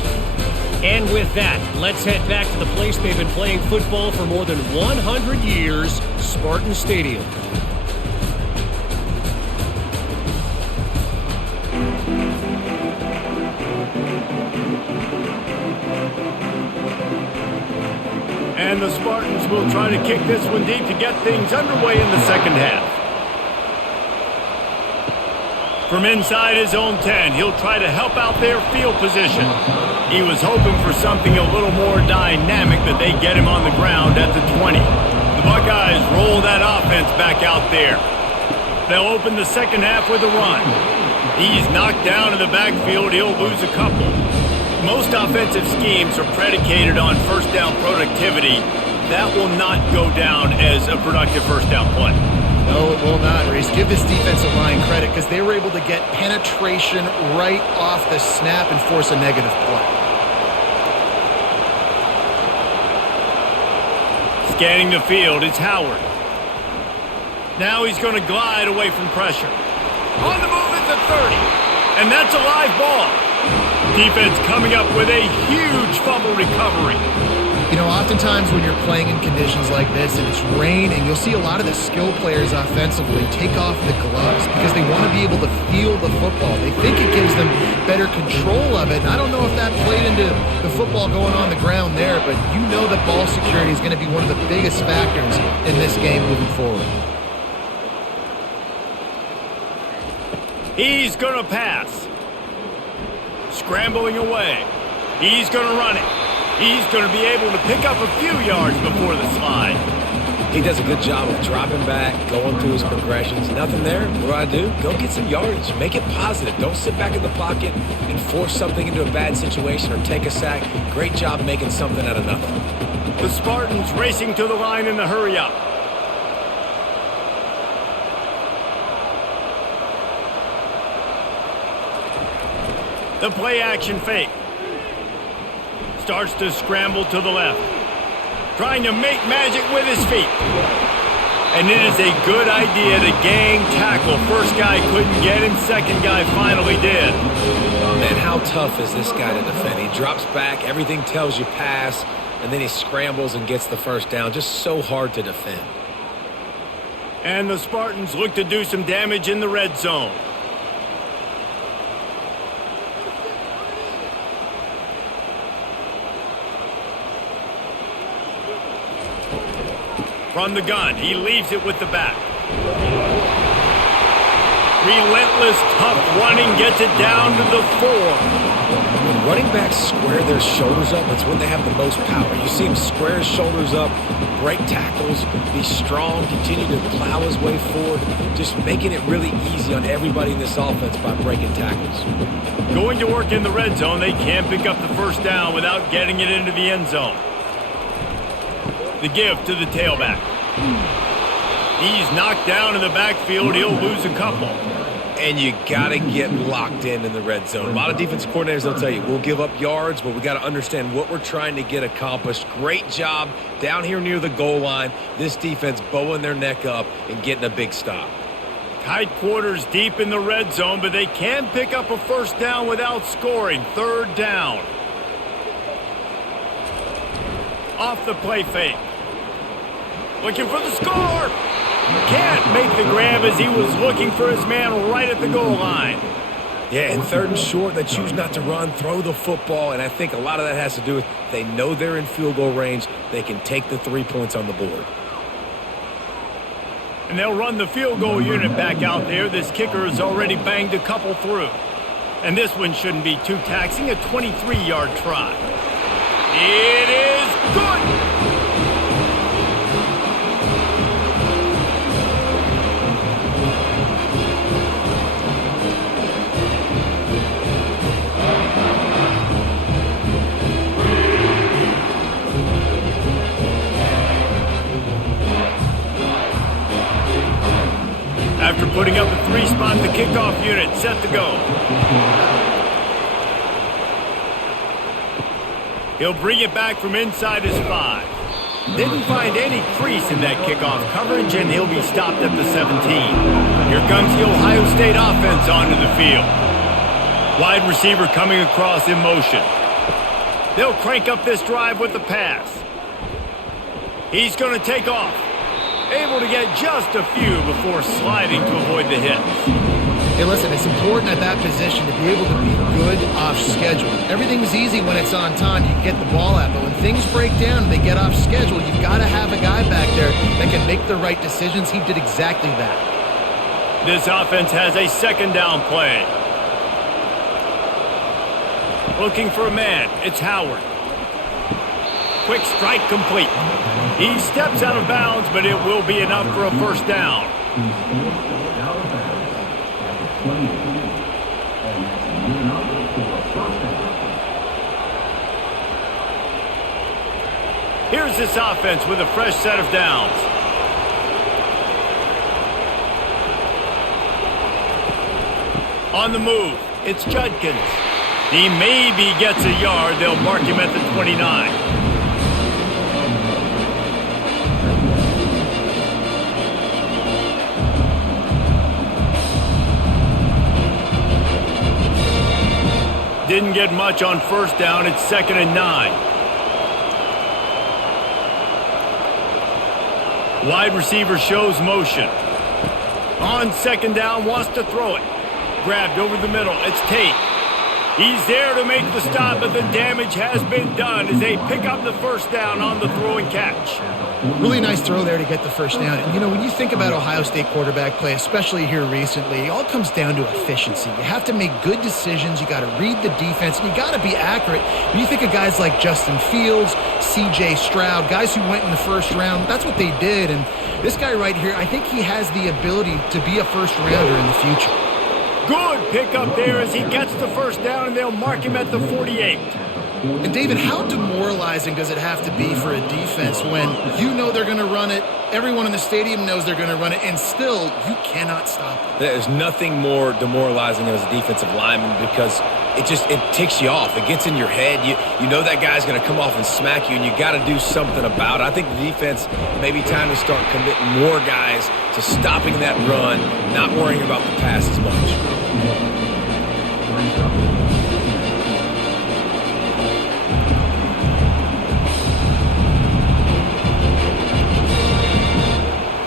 And with that, let's head back to the place they've been playing football for more than 100 years, Spartan Stadium. And the Spartans will try to kick this one deep to get things underway in the 2nd half. From inside his own 10, he'll try to help out their field position. He was hoping for something a little more dynamic, that they get him on the ground at the 20. The Buckeyes roll that offense back out there. They'll open the 2nd half with a run. He's knocked down in the backfield. He'll lose a couple. Most offensive schemes are predicated on 1st down productivity. That will not go down as a productive 1st down play. No, it will not, Reese. Give this defensive line credit because they were able to get penetration right off the snap and force a negative play. Scanning the field, it's Howard. Now he's going to glide away from pressure. On the move at the 30. And that's a live ball. Defense coming up with a huge fumble recovery. You know, oftentimes when you're playing in conditions like this and it's raining, you'll see a lot of the skill players offensively take off the gloves because they want to be able to feel the football. They think it gives them better control of it. And I don't know if that played into the football going on the ground there, but you know that ball security is going to be one of the biggest factors in this game moving forward. He's going to pass. Scrambling away. He's going to run it. He's going to be able to pick up a few yards before the slide. He does a good job of dropping back, going through his progressions. Nothing there. What do? Go get some yardage. Make it positive. Don't sit back in the pocket and force something into a bad situation or take a sack. Great job making something out of nothing. The Spartans racing to the line in the hurry up. The play action fake. Starts to scramble to the left. Trying to make magic with his feet. And it is a good idea to gang tackle. First guy couldn't get him, second guy finally did. Man, how tough is this guy to defend? He drops back, everything tells you pass, and then he scrambles and gets the first down. Just so hard to defend. And the Spartans look to do some damage in the red zone. From the gun, he leaves it with the back. Relentless, tough running gets it down to the 4. When running backs square their shoulders up, that's when they have the most power. You see him square his shoulders up, break tackles, be strong, continue to plow his way forward, just making it really easy on everybody in this offense by breaking tackles. Going to work in the red zone, they can't pick up the first down without getting it into the end zone. The give to the tailback. He's knocked down in the backfield. He'll lose a couple. And you got to get locked in the red zone. A lot of defensive coordinators, they'll tell you, we'll give up yards, but we got to understand what we're trying to get accomplished. Great job down here near the goal line. This defense bowing their neck up and getting a big stop. Tight quarters deep in the red zone, but they can pick up a first down without scoring. Third down. Off the play fake. Looking for the score. Can't make the grab as he was looking for his man right at the goal line. Yeah, and third and short, they choose not to run, throw the football, and I think a lot of that has to do with they know they're in field goal range. They can take the 3 points on the board. And they'll run the field goal unit back out there. This kicker has already banged a couple through. And this one shouldn't be too taxing, a 23-yard try. It is good. After putting up a 3-spot, the kickoff unit set to go. He'll bring it back from inside his 5. Didn't find any crease in that kickoff coverage, and he'll be stopped at the 17. Here comes the Ohio State offense onto the field. Wide receiver coming across in motion. They'll crank up this drive with the pass. He's going to take off. Able to get just a few before sliding to avoid the hits. Hey, listen, it's important at that position to be able to be good off schedule. Everything's easy when it's on time. You can get the ball out. But when things break down and they get off schedule, you've got to have a guy back there that can make the right decisions. He did exactly that. This offense has a second down play. Looking for a man. It's Howard. Quick strike complete. He steps out of bounds, but it will be enough for a first down. Here's this offense with a fresh set of downs. On the move, it's Judkins. He maybe gets a yard. They'll mark him at the 29. Didn't get much on first down. It's 2nd and 9. Wide receiver shows motion. On 2nd down, wants to throw it. Grabbed over the middle. It's Tate. He's there to make the stop, but the damage has been done as they pick up the first down on the throw and catch. Really nice throw there to get the first down. And, you know, when you think about Ohio State quarterback play, especially here recently, it all comes down to efficiency. You have to make good decisions. You got to read the defense, and you got to be accurate. When you think of guys like Justin Fields, C.J. Stroud, guys who went in the first round, that's what they did. And this guy right here, I think he has the ability to be a first-rounder in the future. Good pickup there as he gets the first down, and they'll mark him at the 48. And David, how demoralizing does it have to be for a defense when you know they're going to run it, everyone in the stadium knows they're going to run it, and still you cannot stop it? There's nothing more demoralizing as a defensive lineman because it ticks you off. It gets in your head. You know that guy's going to come off and smack you, and you got to do something about it. I think the defense may be time to start committing more guys to stopping that run, not worrying about the pass as much.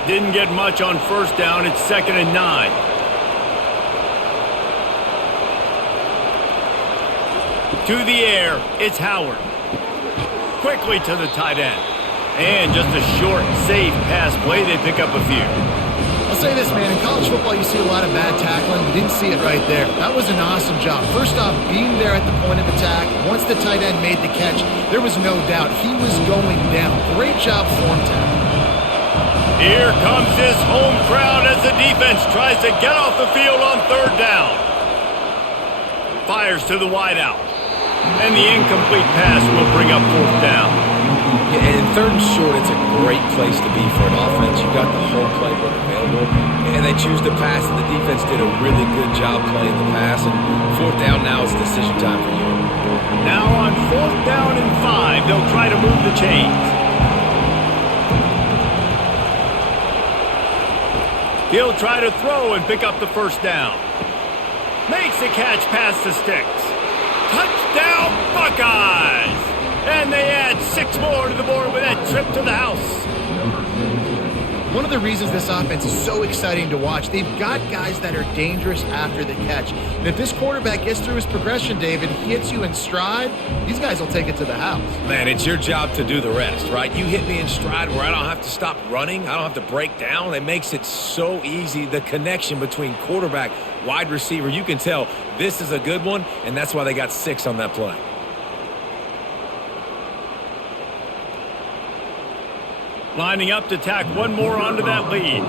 Didn't get much on first down. It's 2nd and 9. To the air, it's Howard. Quickly to the tight end. And just a short, safe pass play. They pick up a few. I'll say this, man. In college football, you see a lot of bad tackling. You didn't see it right there. That was an awesome job. First off, being there at the point of attack. Once the tight end made the catch, there was no doubt he was going down. Great job form tackling. Here comes his home crowd as the defense tries to get off the field on 3rd down. Fires to the wideout. And the incomplete pass will bring up 4th down. Yeah, and 3rd and short, it's a great place to be for an offense. You got the whole playbook available, and they choose to pass, and the defense did a really good job playing the pass. And 4th down now is decision time for you. Now on 4th down and 5, they'll try to move the chains. He'll try to throw and pick up the 1st down. Makes the catch past the sticks. Touchdown, Buckeyes! And they add 6 more to the board with that trip to the house. One of the reasons this offense is so exciting to watch, they've got guys that are dangerous after the catch. And if this quarterback gets through his progression, David, he hits you in stride, these guys will take it to the house. Man, it's your job to do the rest, right? You hit me in stride where I don't have to stop running. I don't have to break down. It makes it so easy. The connection between quarterback, wide receiver, you can tell this is a good one, and that's why they got 6 on that play. Lining up to tack one more onto that lead.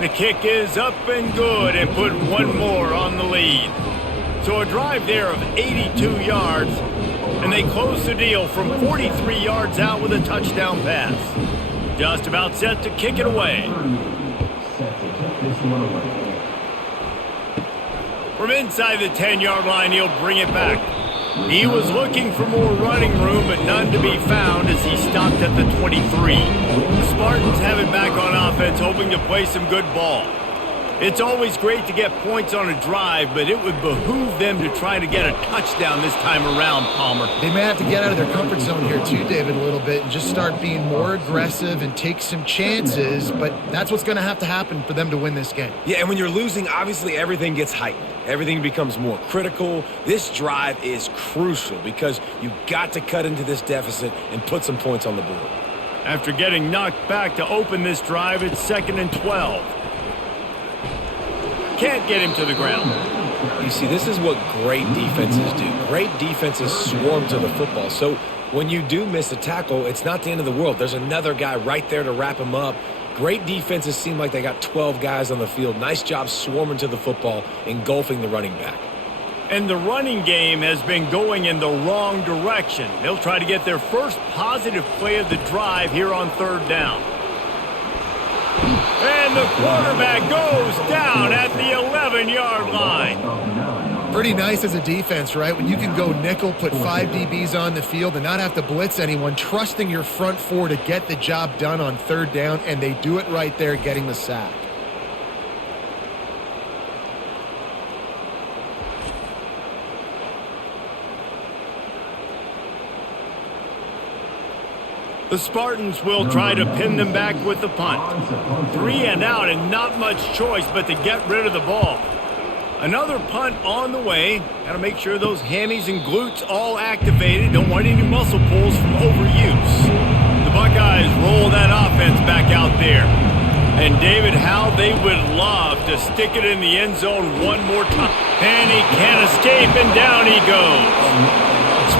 The kick is up and good and put one more on the lead. So a drive there of 82 yards, and they close the deal from 43 yards out with a touchdown pass. Just about set to kick it away. From inside the 10-yard line, he'll bring it back. He was looking for more running room, but none to be found as he stopped at the 23. The Spartans have it back on offense, hoping to play some good ball. It's always great to get points on a drive, but it would behoove them to try to get a touchdown this time around, Palmer. They may have to get out of their comfort zone here too, David, a little bit, and just start being more aggressive and take some chances, but that's what's going to have to happen for them to win this game. Yeah, and when you're losing, obviously everything gets heightened. Everything becomes more critical. This drive is crucial because you've got to cut into this deficit and put some points on the board. After getting knocked back to open this drive, it's 2nd and 12. Can't get him to the ground. You see, this is what great defenses do. Great defenses swarm to the football. So when you do miss a tackle, it's not the end of the world. There's another guy right there to wrap him up. Great defenses seem like they got 12 guys on the field. Nice job swarming to the football, engulfing the running back. And the running game has been going in the wrong direction. They'll try to get their first positive play of the drive here on 3rd down. And the quarterback goes down at the 11-yard line. Pretty nice as a defense, right? When you can go nickel, put 5 DBs on the field and not have to blitz anyone, trusting your front 4 to get the job done on 3rd down, and they do it right there, getting the sack. The Spartans will try to pin them back with the punt. 3 and out and not much choice but to get rid of the ball. Another punt on the way. Got to make sure those hammies and glutes all activated. Don't want any muscle pulls from overuse. The Buckeyes roll that offense back out there. And David, how they would love to stick it in the end zone one more time. And he can't escape, and down he goes.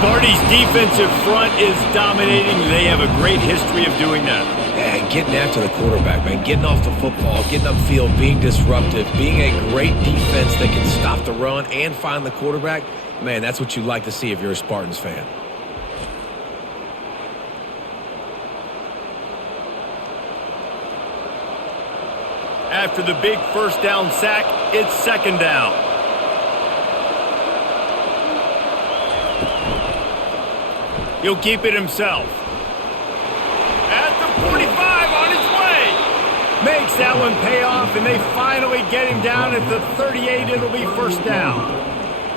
Sparty's defensive front is dominating. They have a great history of doing that. Yeah, getting after the quarterback, man. Getting off the football, getting upfield, being disruptive, being a great defense that can stop the run and find the quarterback. Man, that's what you like to see if you're a Spartans fan. After the big first down sack, it's second down. He'll keep it himself. At the 45, on his way. Makes that one pay off, and they finally get him down at the 38. It'll be first down.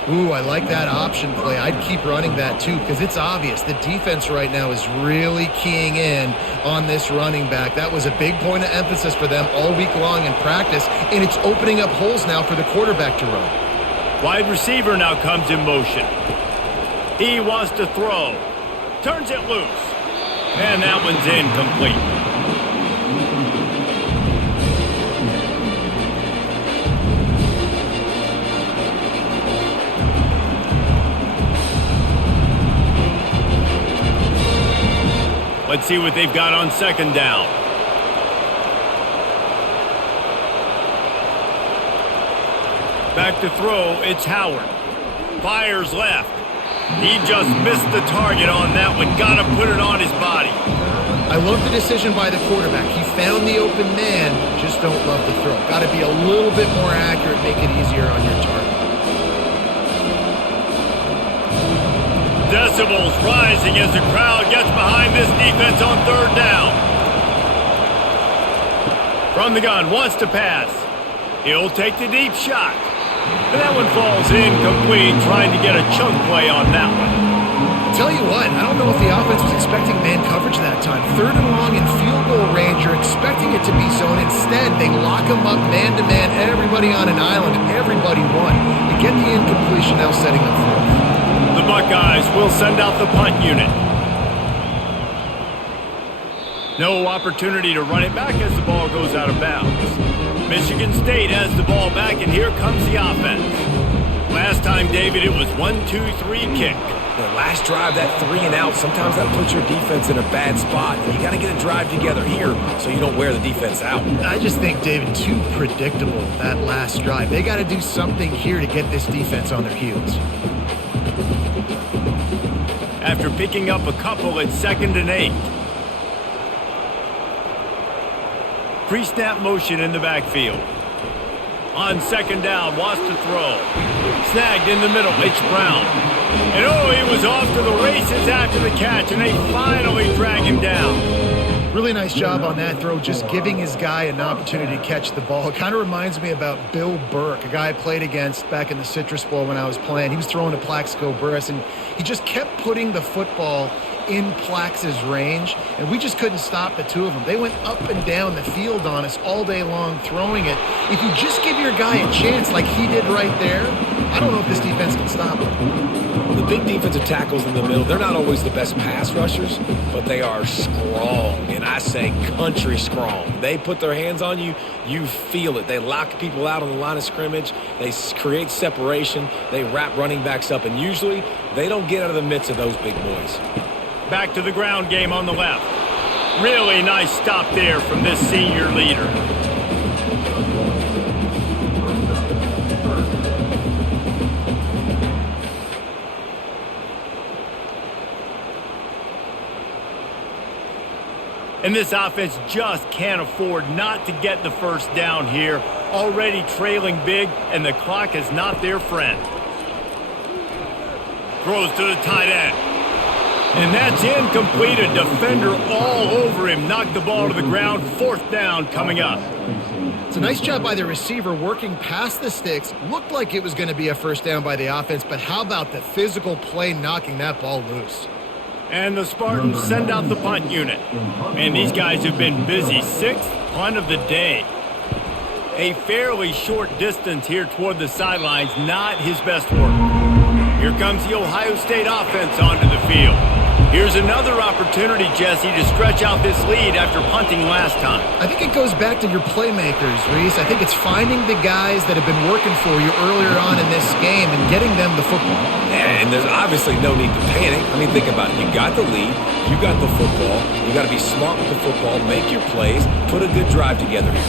Ooh, I like that option play. I'd keep running that too because it's obvious the defense right now is really keying in on this running back. That was a big point of emphasis for them all week long in practice, and it's opening up holes now for the quarterback to run. Wide receiver now comes in motion. He wants to throw. Turns it loose. And that one's incomplete. Let's see what they've got on second down. Back to throw, it's Howard. Fires left. He just missed the target on that one. Got to put it on his body. I love the decision by the quarterback. He found the open man, just don't love the throw. Got to be a little bit more accurate, make it easier on your target. Decibels rising as the crowd gets behind this defense on third down. From the gun, wants to pass. He'll take the deep shot. And that one falls incomplete, trying to get a chunk play on that one. Tell you what, I don't know if the offense was expecting man coverage that time. Third and long in field goal range, you're expecting it to be zone. Instead, they lock them up man-to-man, everybody on an island, and everybody won. You get the incompletion now setting up fourth. The Buckeyes will send out the punt unit. No opportunity to run it back as the ball goes out of bounds. Michigan State has the ball back, and here comes the offense. Last time, David, it was 1-2-3 kick. The last drive, that 3 and out, sometimes that puts your defense in a bad spot. You got to get a drive together here so you don't wear the defense out. I just think, David, too predictable, that last drive. They got to do something here to get this defense on their heels. After picking up a couple at 2nd and 8. Pre-snap motion in the backfield. On second down, wants to throw. Snagged in the middle, H. Brown. And oh, he was off to the races after the catch, and they finally drag him down. Really nice job on that throw, just giving his guy an opportunity to catch the ball. It kind of reminds me about Bill Burke, a guy I played against back in the Citrus Bowl when I was playing. He was throwing to Plaxico Burress, and he just kept putting the football in Plax's range, and we just couldn't stop the two of them. They went up and down the field on us all day long throwing it. If you just give your guy a chance like he did right there, I don't know if this defense can stop him. The big defensive tackles in the middle, they're not always the best pass rushers, but they are strong, and I say country strong. They put their hands on you, you feel it. They lock people out on the line of scrimmage. They create separation. They wrap running backs up, and usually they don't get out of the midst of those big boys. Back to the ground game on the left. Really nice stop there from this senior leader. And this offense just can't afford not to get the first down here. Already trailing big, and the clock is not their friend. Throws to the tight end. And that's incomplete. A defender all over him. Knocked the ball to the ground. Fourth down coming up. It's a nice job by the receiver working past the sticks. Looked like it was going to be a first down by the offense, but how about the physical play knocking that ball loose? And the Spartans send out the punt unit. And these guys have been busy. 6th punt of the day. A fairly short distance here toward the sidelines. Not his best work. Here comes the Ohio State offense onto the field. Here's another opportunity, Jesse, to stretch out this lead after punting last time. I think it goes back to your playmakers, Reese. I think it's finding the guys that have been working for you earlier on in this game and getting them the football. Yeah, and there's obviously no need to panic. I mean, think about it. You got the lead. You got the football. You got to be smart with the football, make your plays, put a good drive together here.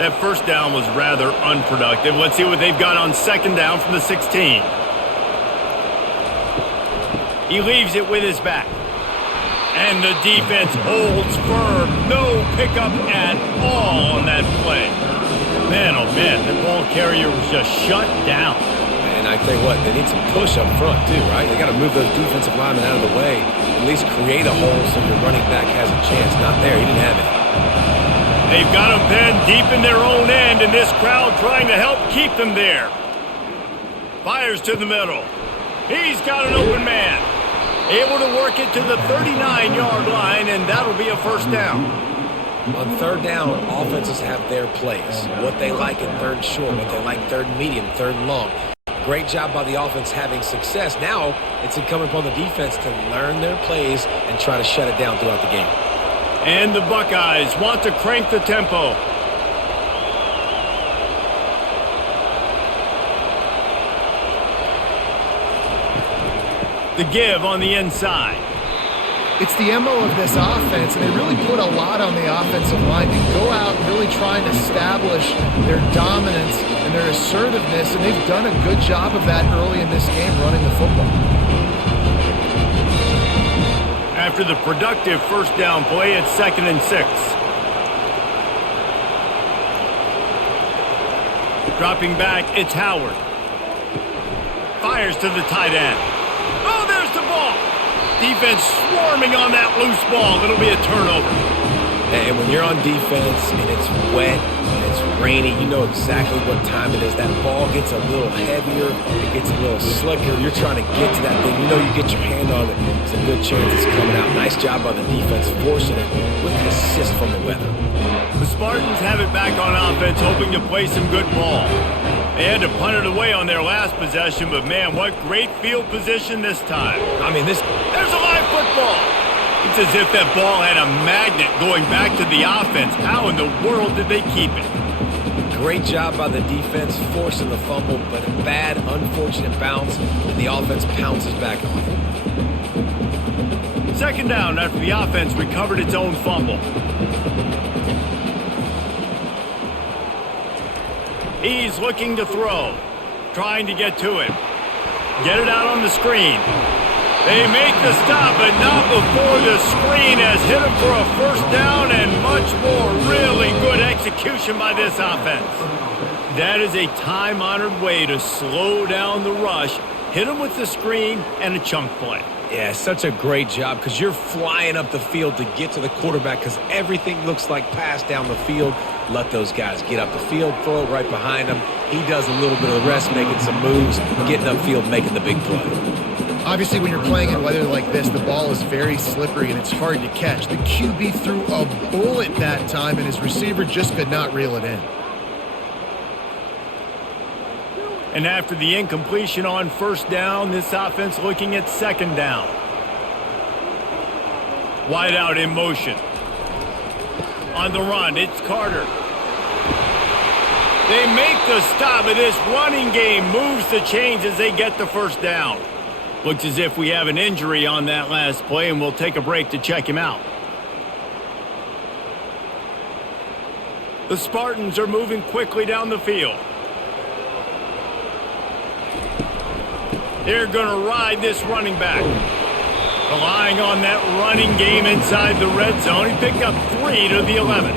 That first down was rather unproductive. Let's see what they've got on second down from the 16. He leaves it with his back. And the defense holds firm. No pickup at all on that play. Man, oh man, the ball carrier was just shut down. And I tell you what, they need some push up front too, right? They got to move those defensive linemen out of the way, at least create a hole so your running back has a chance. Not there, he didn't have it. They've got them pinned deep in their own end, and this crowd trying to help keep them there. Fires to the middle. He's got an open man. Able to work it to the 39-yard line, and that'll be a first down. On third down, offenses have their plays. What they like in third and short, what they like third and medium, third and long. Great job by the offense having success. Now it's incumbent upon the defense to learn their plays and try to shut it down throughout the game. And the Buckeyes want to crank the tempo. The give on the inside. It's the MO of this offense, and they really put a lot on the offensive line to go out and really try and establish their dominance and their assertiveness, and they've done a good job of that early in this game running the football. After the productive first down play, it's 2nd and 6. Dropping back, it's Howard. Fires to the tight end. Oh, there's the ball. Defense swarming on that loose ball. It'll be a turnover. And when you're on defense and it's wet and it's rainy, you know exactly what time it is. That ball gets a little heavier, it gets a little slicker. You're trying to get to that thing. You know you get your hand on it, it's a good chance it's coming out. Nice job by the defense forcing it with an assist from the weather. The Spartans have it back on offense, hoping to play some good ball. They had to punt it away on their last possession, but man, what great field position this time. I mean, There's a live football. It's as if that ball had a magnet going back to the offense. How in the world did they keep it? Great job by the defense forcing the fumble, but a bad, unfortunate bounce, and the offense pounces back on it. Second down after the offense recovered its own fumble. He's looking to throw, trying to get to it. Get it out on the screen. They make the stop, but not before the screen has hit him for a first down and much more. Really good execution by this offense. That is a time-honored way to slow down the rush, hit him with the screen, and a chunk play. Yeah, such a great job because you're flying up the field to get to the quarterback because everything looks like pass down the field. Let those guys get up the field, throw it right behind him. He does a little bit of the rest, making some moves, getting upfield, making the big play. Obviously, when you're playing in weather like this, the ball is very slippery and it's hard to catch. The QB threw a bullet that time, and his receiver just could not reel it in. And after the incompletion on first down, this offense looking at second down. Wide out in motion. On the run, it's Carter. They make the stop, and this running game moves the chains as they get the first down. Looks as if we have an injury on that last play, and we'll take a break to check him out. The Spartans are moving quickly down the field. They're going to ride this running back. Relying on that running game inside the red zone. He picked up 3 to the 11.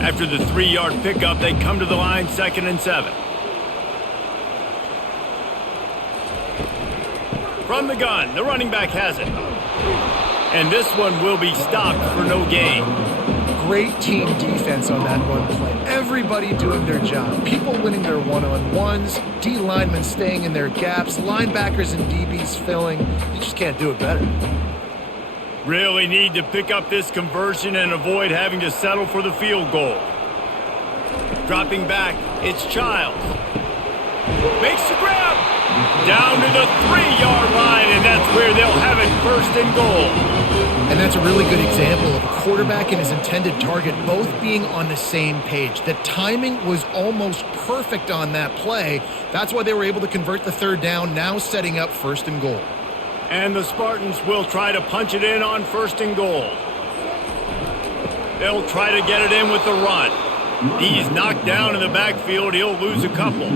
After the 3-yard pickup, they come to the line, 2nd and 7. From the gun, the running back has it. And this one will be stopped for no gain. Great team defense on that run play. Everybody doing their job. People winning their one-on-ones, D linemen staying in their gaps, linebackers and DBs filling. You just can't do it better. Really need to pick up this conversion and avoid having to settle for the field goal. Dropping back, it's Childs. Makes the grab. Down to the 3-yard line, and that's where they'll have it, first and goal. And that's a really good example of a quarterback and his intended target both being on the same page. The timing was almost perfect on that play. That's why they were able to convert the third down, now setting up first and goal. And the Spartans will try to punch it in on first and goal. They'll try to get it in with the run. He's knocked down in the backfield. He'll lose a couple.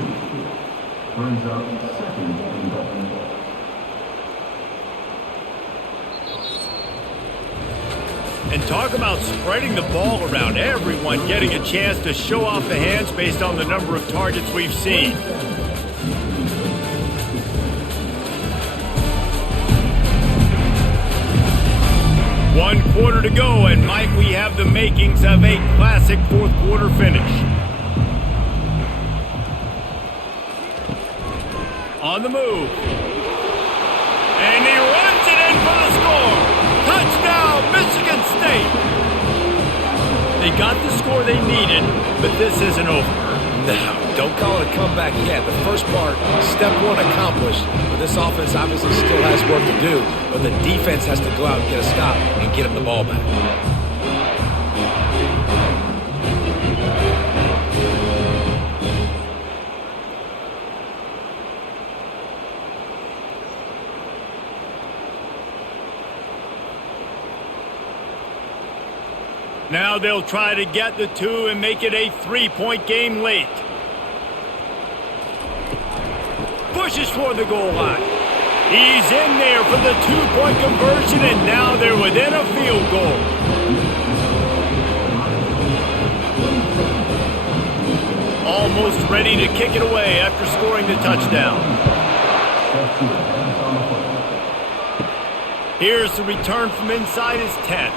And talk about spreading the ball around. Everyone getting a chance to show off the hands based on the number of targets we've seen. One quarter to go, and might we have the makings of a classic fourth quarter finish. On the move. And he runs it in for the score. Touchdown, Michigan State. They got the score they needed, but this isn't over. No, don't call it a comeback yet. The first part, step one accomplished. But this offense obviously still has work to do. But the defense has to go out and get a stop and get him the ball back. Now they'll try to get the 2 and make it a 3-point game late. Pushes for the goal line. He's in there for the 2-point conversion, and now they're within a field goal. Almost ready to kick it away after scoring the touchdown. Here's the return from inside his 10.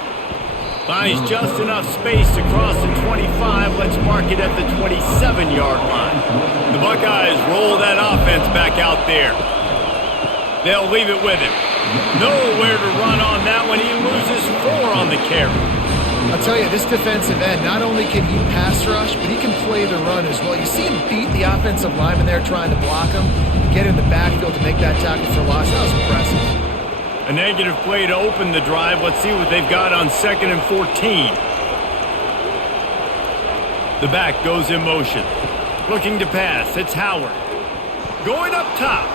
Finds just enough space to cross the 25. Let's mark it at the 27-yard line. The Buckeyes roll that offense back out there. They'll leave it with him. Nowhere to run on that one. He loses 4 on the carry. I'll tell you, this defensive end, not only can he pass rush, but he can play the run as well. You see him beat the offensive lineman there trying to block him, get in the backfield to make that tackle for loss. That was impressive. A negative play to open the drive. Let's see what they've got on 2nd and 14. The back goes in motion. Looking to pass. It's Howard. Going up top.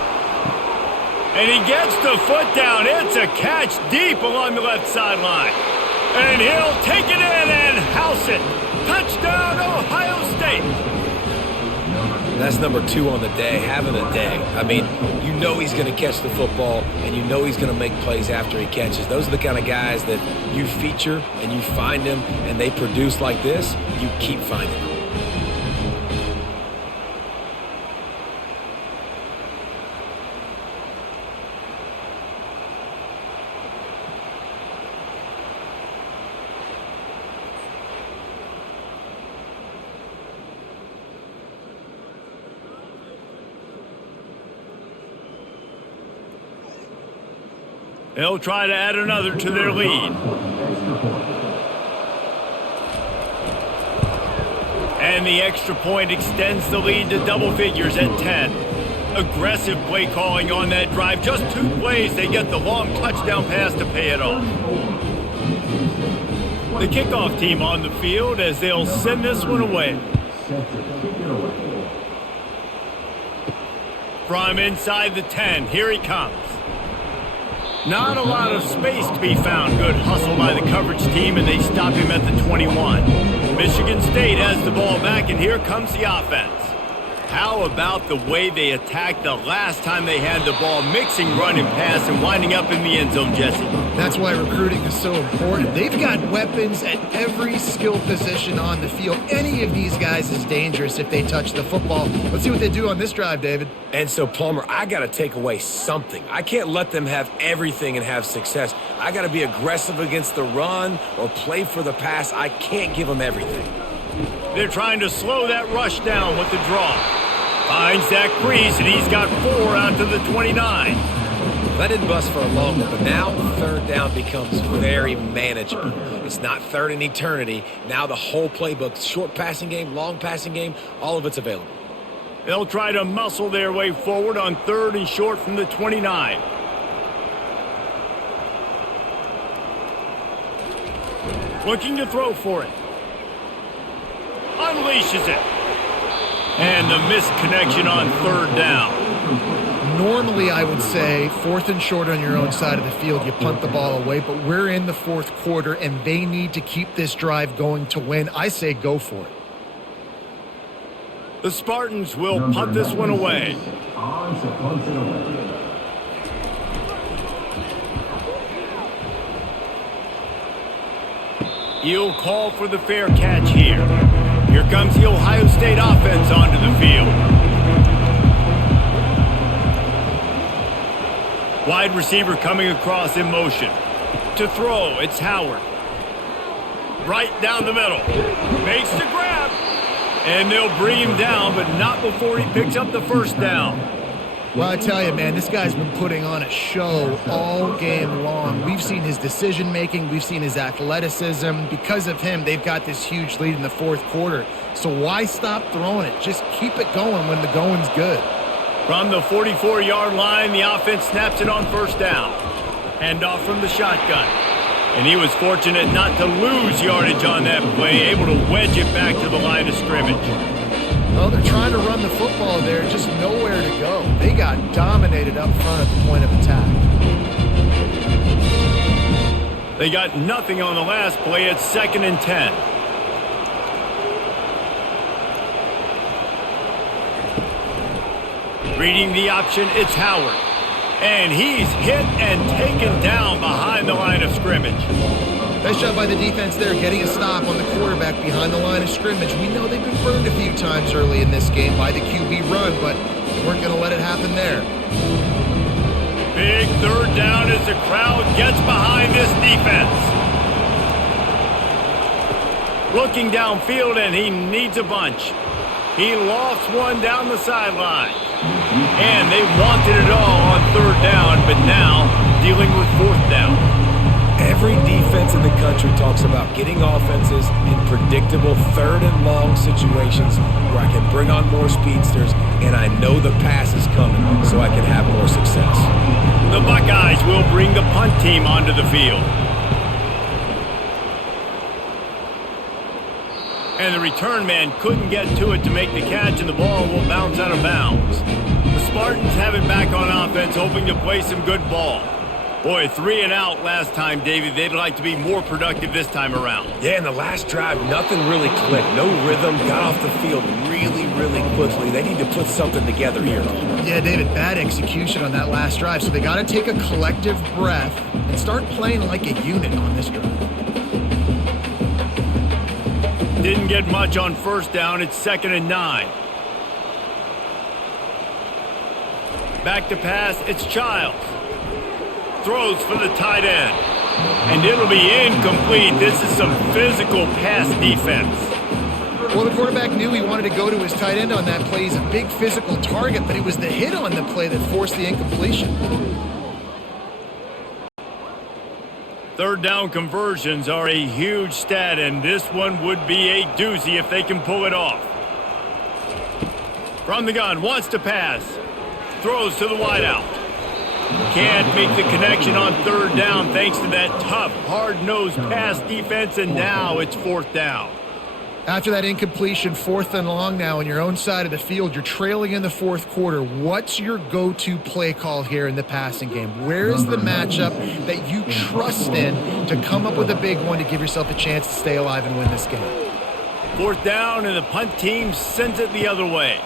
And he gets the foot down. It's a catch deep along the left sideline. And he'll take it in and house it. Touchdown, Ohio State. That's number 2 on the day, having a day. I mean, you know he's going to catch the football, and you know he's going to make plays after he catches. Those are the kind of guys that you feature, and you find them, and they produce like this, you keep finding them. They'll try to add another to their lead. And the extra point extends the lead to double figures at 10. Aggressive play calling on that drive. Just 2 plays, they get the long touchdown pass to pay it off. The kickoff team on the field as they'll send this one away. From inside the 10, here he comes. Not a lot of space to be found. Good hustle by the coverage team, and they stop him at the 21. Michigan State has the ball back, and here comes the offense. How about the way they attacked the last time they had the ball, mixing run and pass and winding up in the end zone, Jesse? That's why recruiting is so important. They've got weapons at every skill position on the field. Any of these guys is dangerous if they touch the football. Let's see what they do on this drive, David. And so, Palmer, I got to take away something. I can't let them have everything and have success. I got to be aggressive against the run or play for the pass. I can't give them everything. They're trying to slow that rush down with the draw. Finds that crease, and he's got 4 out to the 29. That didn't bust for a long one, but now third down becomes very manageable. It's not third in eternity. Now the whole playbook, short passing game, long passing game, all of it's available. They'll try to muscle their way forward on 3rd and short from the 29. Looking to throw for it. Unleashes it. And the missed connection on 3rd down. Normally, I would say 4th and short on your own side of the field, you punt the ball away, but we're in the 4th quarter, and they need to keep this drive going to win. I say go for it. The Spartans will punt this one away. He'll call for the fair catch here. Here comes the Ohio State offense onto the field. Wide receiver coming across in motion. To throw, it's Howard. Right down the middle. Makes the grab. And they'll bring him down, but not before he picks up the 1st down. Well, I tell you, man, this guy's been putting on a show all game long. We've seen his decision-making. We've seen his athleticism. Because of him, they've got this huge lead in the 4th quarter. So why stop throwing it? Just keep it going when the going's good. From the 44-yard line, the offense snaps it on 1st down. Handoff from the shotgun. And he was fortunate not to lose yardage on that play, able to wedge it back to the line of scrimmage. Well, they're trying to run the football there, just nowhere to go. They got dominated up front at the point of attack. They got nothing on the last play at 2nd and 10. Reading the option, it's Howard. And he's hit and taken down behind the line of scrimmage. Nice job by the defense there, getting a stop on the quarterback behind the line of scrimmage. We know they've been burned a few times early in this game by the QB run, but they weren't going to let it happen there. Big 3rd down as the crowd gets behind this defense. Looking downfield, and he needs a bunch. He lost one down the sideline. And they wanted it all on 3rd down, but now dealing with 4th down. Every defense in the country talks about getting offenses in predictable 3rd and long situations where I can bring on more speedsters and I know the pass is coming so I can have more success. The Buckeyes will bring the punt team onto the field. And the return man couldn't get to it to make the catch, and the ball will bounce out of bounds. The Spartans have it back on offense, hoping to play some good ball. Boy, 3 and out last time, David. They'd like to be more productive this time around. Yeah, in the last drive, nothing really clicked. No rhythm, got off the field really, really quickly. They need to put something together here. Yeah, David, bad execution on that last drive. So they got to take a collective breath and start playing like a unit on this drive. Didn't get much on 1st down. It's 2nd and 9. Back to pass. It's Childs. Throws for the tight end. And it'll be incomplete. This is some physical pass defense. Well, the quarterback knew he wanted to go to his tight end on that play. He's a big physical target, but it was the hit on the play that forced the incompletion. 3rd down conversions are a huge stat, and this one would be a doozy if they can pull it off. From the gun, wants to pass. Throws to the wideout. Can't make the connection on 3rd down thanks to that tough, hard-nosed pass defense, and now it's 4th down. After that incompletion, 4th and long now on your own side of the field, you're trailing in the 4th quarter. What's your go-to play call here in the passing game? Where is the matchup that you trust in to come up with a big one to give yourself a chance to stay alive and win this game? 4th down, and the punt team sends it the other way.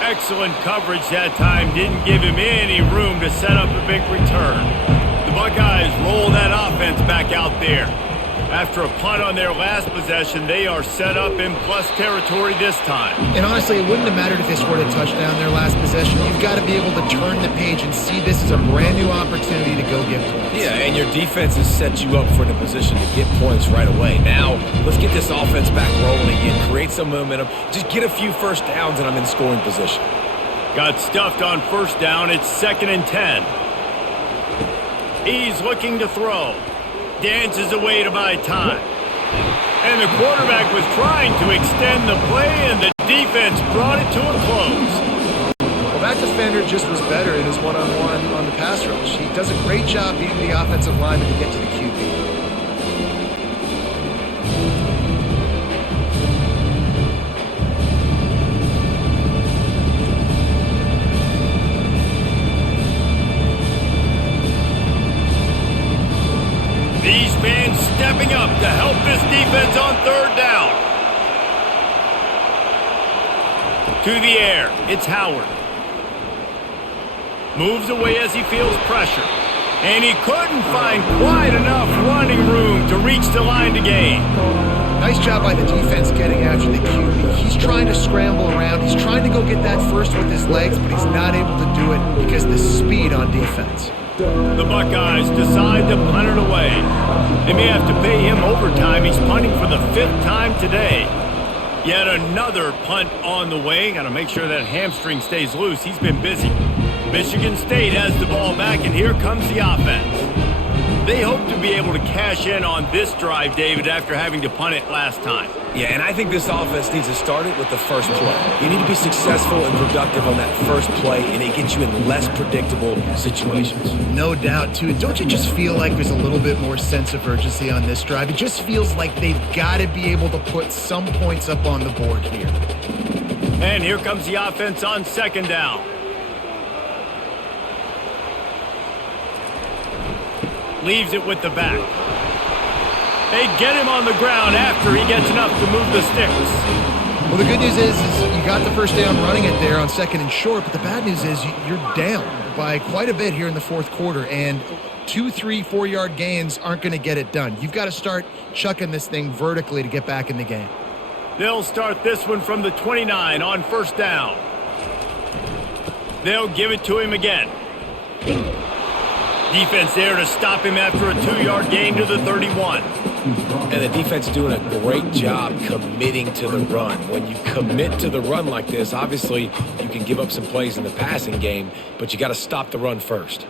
Excellent coverage that time. Didn't give him any room to set up a big return. The Buckeyes roll that offense back out there. After a punt on their last possession, they are set up in plus territory this time. And honestly, it wouldn't have mattered if they scored a touchdown their last possession. You've got to be able to turn the page and see this as a brand new opportunity to go get points. Yeah, and your defense has set you up for the position to get points right away. Now, let's get this offense back rolling again, create some momentum, just get a few first downs, and I'm in scoring position. Got stuffed on first down. It's 2nd and 10. He's looking to throw. Dances away to buy time. And the quarterback was trying to extend the play, and the defense brought it to a close. Well, that defender just was better in his one-on-one on the pass rush. He does a great job beating the offensive lineman to get to the QB. These fans stepping up to help this defense on 3rd down. To the air, it's Howard. Moves away as he feels pressure. And he couldn't find quite enough running room to reach the line to gain. Nice job by the defense getting after the QB. He's trying to scramble around. He's trying to go get that first with his legs, but he's not able to do it because of the speed on defense. The Buckeyes decide to punt it away. They may have to pay him overtime. He's punting for the 5th time today. Yet another punt on the way. Got to make sure that hamstring stays loose. He's been busy. Michigan State has the ball back, and here comes the offense. They hope to be able to cash in on this drive, David, after having to punt it last time. Yeah, and I think this offense needs to start it with the first play. You need to be successful and productive on that first play, and it gets you in less predictable situations. No doubt, too. Don't you just feel like there's a little bit more sense of urgency on this drive? It just feels like they've got to be able to put some points up on the board here. And here comes the offense on 2nd down. Leaves it with the back. They get him on the ground after he gets enough to move the sticks. Well, the good news is you got the first down running it there on 2nd and short, but the bad news is you're down by quite a bit here in the 4th quarter, and 2, 3, 4-yard gains aren't going to get it done. You've got to start chucking this thing vertically to get back in the game. They'll start this one from the 29 on 1st down. They'll give it to him again. Defense there to stop him after a 2-yard gain to the 31. And the defense doing a great job committing to the run. When you commit to the run like this, obviously you can give up some plays in the passing game, but you got to stop the run first.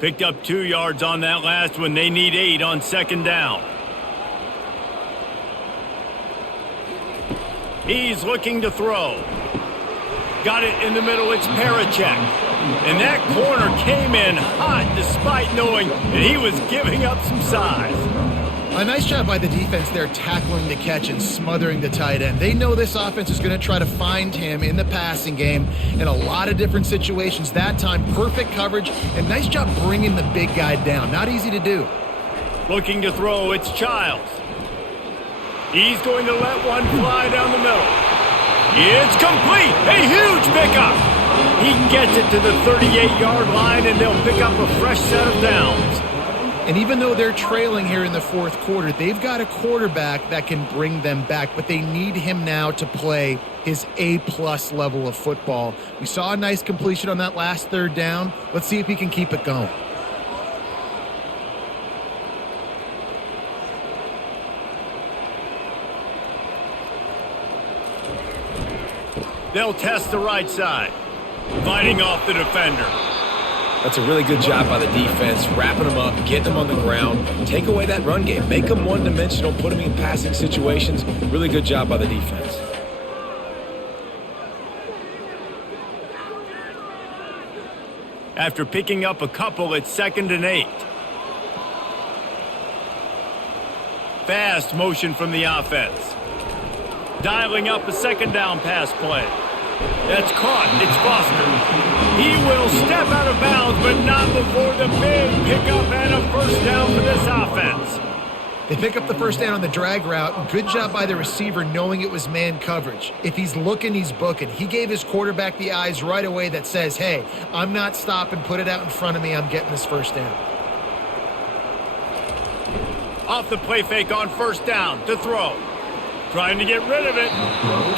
Picked up 2 yards on that last one. They need 8 on 2nd down. He's looking to throw. Got it in the middle. It's Parachek. And that corner came in hot despite knowing that he was giving up some size. A nice job by the defense there tackling the catch and smothering the tight end. They know this offense is going to try to find him in the passing game in a lot of different situations. That time, perfect coverage and nice job bringing the big guy down. Not easy to do. Looking to throw, it's Childs. He's going to let one fly down the middle. It's complete. A huge pickup. He gets it to the 38-yard line, and they'll pick up a fresh set of downs. And even though they're trailing here in the 4th quarter, they've got a quarterback that can bring them back, but they need him now to play his A-plus level of football. We saw a nice completion on that last 3rd down. Let's see if he can keep it going. They'll test the right side. Fighting off the defender. That's a really good job by the defense, wrapping them up, getting them on the ground, take away that run game, make them one-dimensional, put them in passing situations. Really good job by the defense. After picking up a couple, it's 2nd and 8. Fast motion from the offense. Dialing up a 2nd down pass play. That's caught. It's Foster. He will step out of bounds, but not before the big pickup and a first down for this offense. They pick up the first down on the drag route. Good job by the receiver knowing it was man coverage. If he's looking, he's booking. He gave his quarterback the eyes right away that says, hey, I'm not stopping. Put it out in front of me. I'm getting this first down. Off the play fake on 1st down to throw. Trying to get rid of it.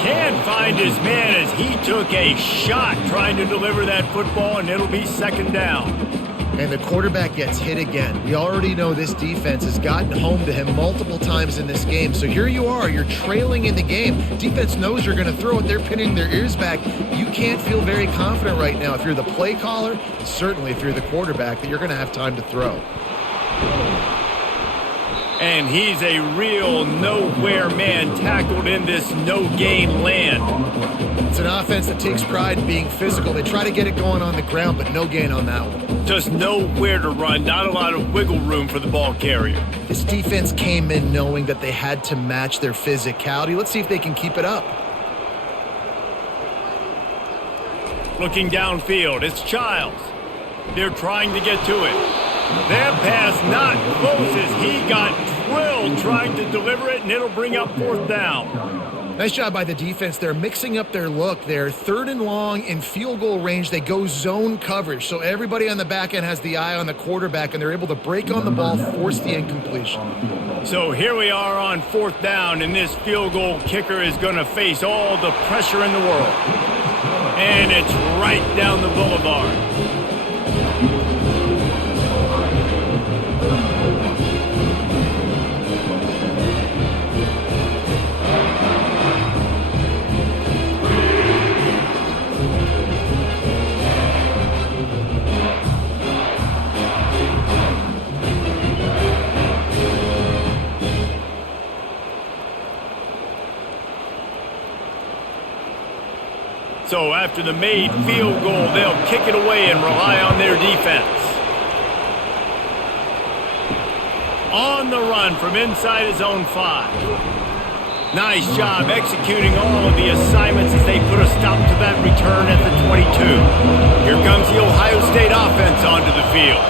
Can't find his man as he took a shot trying to deliver that football, and it'll be 2nd down. And the quarterback gets hit again. We already know this defense has gotten home to him multiple times in this game. So here you are, you're trailing in the game. Defense knows you're going to throw it. They're pinning their ears back. You can't feel very confident right now if you're the play caller, certainly if you're the quarterback, that you're going to have time to throw. And he's a real nowhere man tackled in this no-gain land. It's an offense that takes pride in being physical. They try to get it going on the ground, but no gain on that one. Just nowhere to run, not a lot of wiggle room for the ball carrier. This defense came in knowing that they had to match their physicality. Let's see if they can keep it up. Looking downfield, it's Childs. They're trying to get to it. That pass not close as he got drilled trying to deliver it, and it'll bring up 4th down. Nice job by the defense. They're mixing up their look. They're 3rd and long in field goal range. They go zone coverage, so everybody on the back end has the eye on the quarterback, and they're able to break on the ball, force the incompletion. So here we are on 4th down, and this field goal kicker is going to face all the pressure in the world. And it's right down the boulevard. So after the made field goal, they'll kick it away and rely on their defense. On the run from inside his own 5. Nice job executing all of the assignments as they put a stop to that return at the 22. Here comes the Ohio State offense onto the field.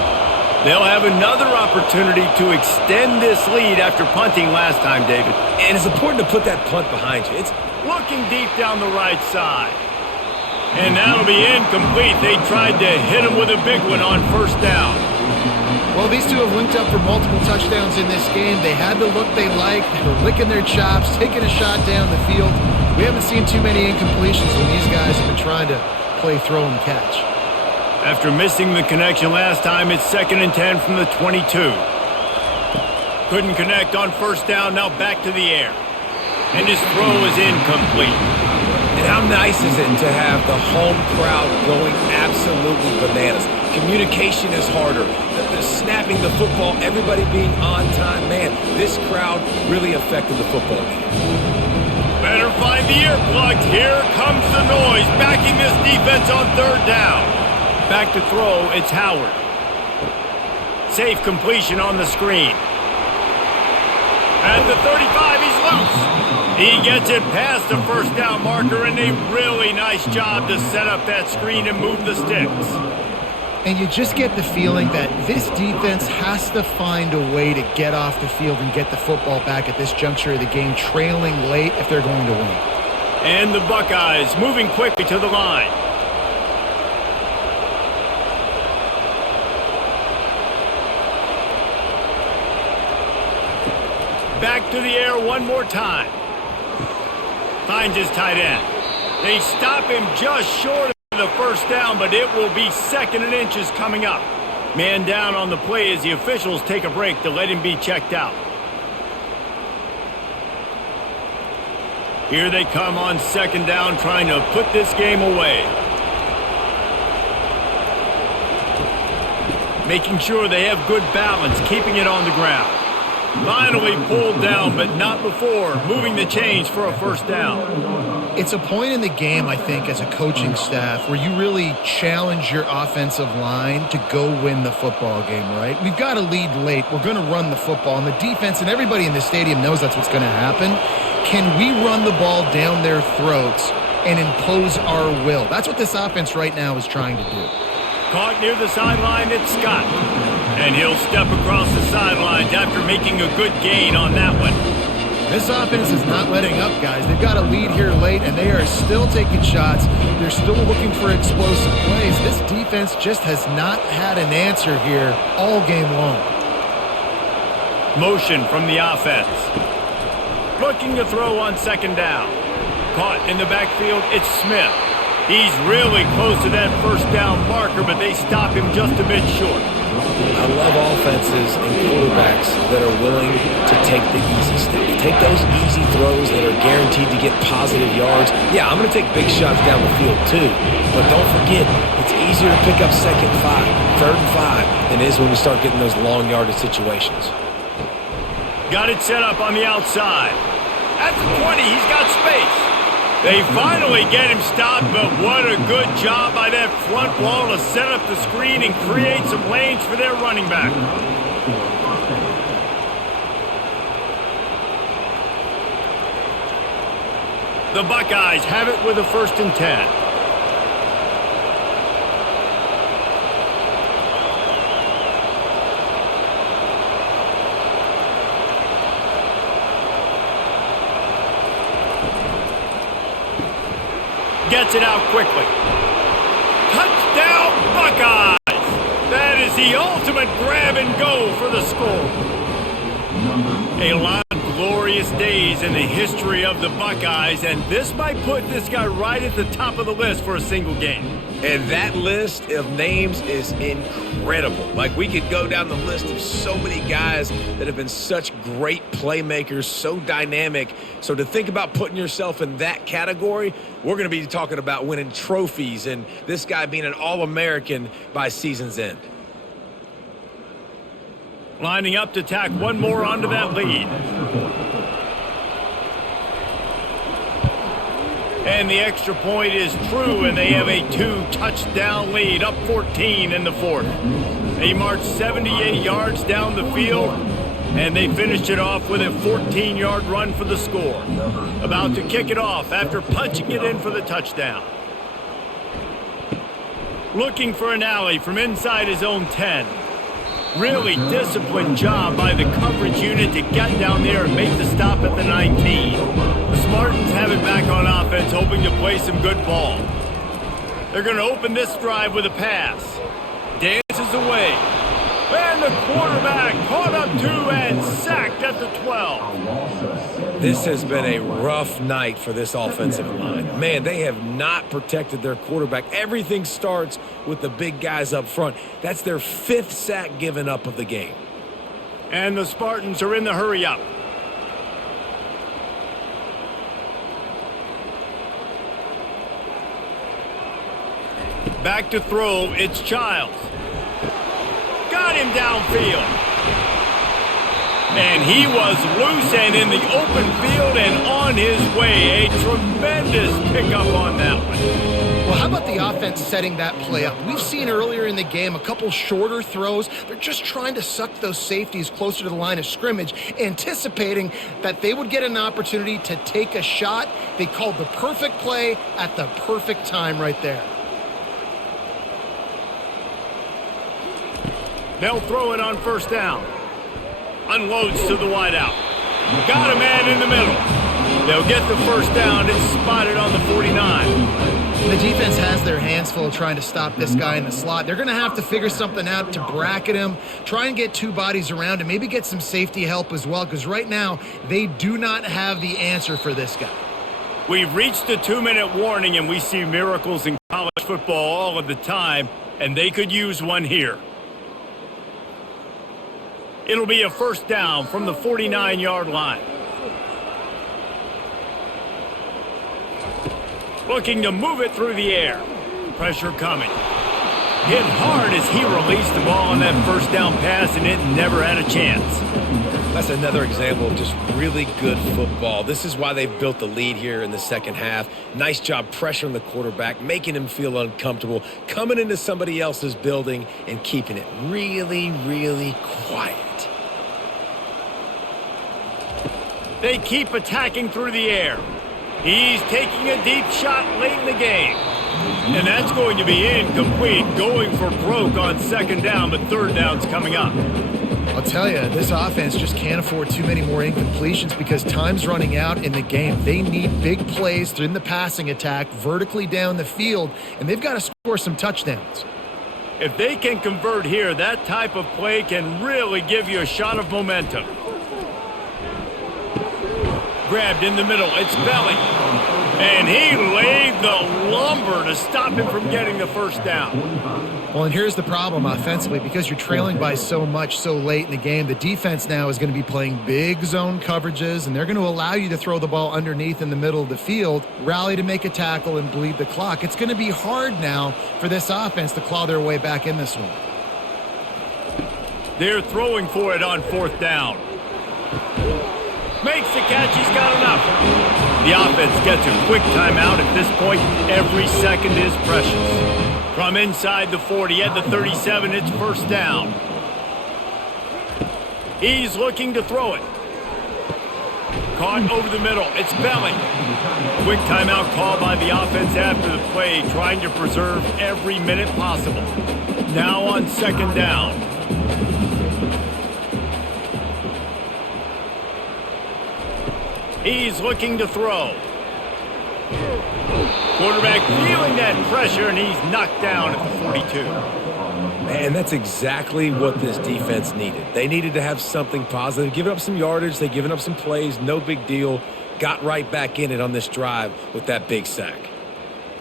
They'll have another opportunity to extend this lead after punting last time, David. And it's important to put that punt behind you. It's looking deep down the right side. And that'll be incomplete. They tried to hit him with a big one on 1st down. Well, these two have linked up for multiple touchdowns in this game. They had the look they liked. They were licking their chops, taking a shot down the field. We haven't seen too many incompletions when these guys have been trying to play throw and catch. After missing the connection last time, it's 2nd and 10 from the 22. Couldn't connect on 1st down, now back to the air. And his throw is incomplete. And how nice is it to have the home crowd going absolutely bananas? Communication is harder. The snapping the football, everybody being on time. Man, this crowd really affected the football game. Better find the earplugs. Here comes the noise, backing this defense on 3rd down. Back to throw, it's Howard. Safe completion on the screen. At the 35, he's loose. He gets it past the 1st down marker, and a really nice job to set up that screen and move the sticks. And you just get the feeling that this defense has to find a way to get off the field and get the football back at this juncture of the game, trailing late if they're going to win. And the Buckeyes moving quickly to the line. Back to the air one more time. Finds his tight end. They stop him just short of the 1st down, but it will be 2nd and inches coming up. Man down on the play as the officials take a break to let him be checked out. Here they come on 2nd down, trying to put this game away. Making sure they have good balance, keeping it on the ground. Finally pulled down, but not before moving the chains for a 1st down. It's a point in the game, I think, as a coaching staff where you really challenge your offensive line to go win the football game, right? We've got a lead late. We're going to run the football, and the defense and everybody in the stadium knows that's what's going to happen. Can we run the ball down their throats and impose our will? That's what this offense right now is trying to do. Caught near the sideline, it's Scott. And he'll step across the sidelines after making a good gain on that one. This offense is not letting up, guys. They've got a lead here late, and they are still taking shots. They're still looking for explosive plays. This defense just has not had an answer here all game long. Motion from the offense. Looking to throw on 2nd down. Caught in the backfield, it's Smith. He's really close to that first down marker, but they stop him just a bit short. I love offenses and quarterbacks that are willing to take the easy stuff. Take those easy throws that are guaranteed to get positive yards. Yeah, I'm going to take big shots down the field too. But don't forget, it's easier to pick up 2nd and 5, 3rd and 5 than it is when we start getting those long yardage situations. Got it set up on the outside. At the 20, he's got space. They finally get him stopped, but what a good job by that front wall to set up the screen and create some lanes for their running back. The Buckeyes have it with a 1st and 10. Gets it out quickly. Touchdown, Buckeyes! That is the ultimate grab and go for the score. A lot of glorious days in the history of the Buckeyes, and this might put this guy right at the top of the list for a single game. And that list of names is incredible. Like, we could go down the list of so many guys that have been such great playmakers, so dynamic. So to think about putting yourself in that category, we're going to be talking about winning trophies and this guy being an All-American by season's end. Lining up to tack one more onto that lead. And the extra point is true, and they have a 2-touchdown lead, up 14 in the 4th. They marched 78 yards down the field, and they finished it off with a 14-yard run for the score. About to kick it off after punching it in for the touchdown. Looking for an alley from inside his own 10. Really disciplined job by the coverage unit to get down there and make the stop at the 19. The Spartans have it back on offense, hoping to play some good ball. They're going to open this drive with a pass. Dances away. And the quarterback caught up to and sacked at the 12. This has been a rough night for this offensive line. Man, they have not protected their quarterback. Everything starts with the big guys up front. That's their 5th sack given up of the game. And the Spartans are in the hurry-up. Back to throw, it's Childs. Got him downfield. And he was loose and in the open field and on his way. A tremendous pickup on that one. Well, how about the offense setting that play up? We've seen earlier in the game a couple shorter throws. They're just trying to suck those safeties closer to the line of scrimmage, anticipating that they would get an opportunity to take a shot. They called the perfect play at the perfect time right there. They'll throw it on 1st down. Unloads to the wideout. Got a man in the middle. They'll get the 1st down. It's spotted on the 49. The defense has their hands full trying to stop this guy in the slot. They're going to have to figure something out to bracket him, try and get 2 bodies around him, maybe get some safety help as well, because right now they do not have the answer for this guy. We've reached the 2-minute warning, and we see miracles in college football all of the time, and they could use one here. It'll be a 1st down from the 49-yard line. Looking to move it through the air. Pressure coming. Hit hard as he released the ball on that 1st down pass, and it never had a chance. That's another example of just really good football. This is why they've built the lead here in the 2nd half. Nice job pressuring the quarterback, making him feel uncomfortable, coming into somebody else's building and keeping it really, really quiet. They keep attacking through the air. He's taking a deep shot late in the game. And that's going to be incomplete, going for broke on 2nd down, but 3rd down's coming up. I'll tell you, this offense just can't afford too many more incompletions because time's running out in the game. They need big plays in the passing attack, vertically down the field, and they've got to score some touchdowns. If they can convert here, that type of play can really give you a shot of momentum. Grabbed in the middle, it's Belly. And he laid the lumber to to stop him from getting the first down. Well, and here's the problem offensively. Because you're trailing by so much so late in the game, the defense now is going to be playing big zone coverages, and they're going to allow you to throw the ball underneath in the middle of the field, rally to make a tackle, and bleed the clock. It's going to be hard now for this offense to claw their way back in this one. They're throwing for it on fourth down. Makes the catch. He's got enough. The offense gets a quick timeout. At this point, every second is precious. From inside the 40 at the 37, it's first down. He's looking to throw it. Caught over the middle. It's Belling. Quick timeout call by the offense after the play, trying to preserve every minute possible. Now on second down. He's looking to throw. Quarterback feeling that pressure, and he's knocked down at the 42. Man, that's exactly what this defense needed. They needed to have something positive. Giving up some yardage, they've given up some plays, no big deal. Got right back in it on this drive with that big sack.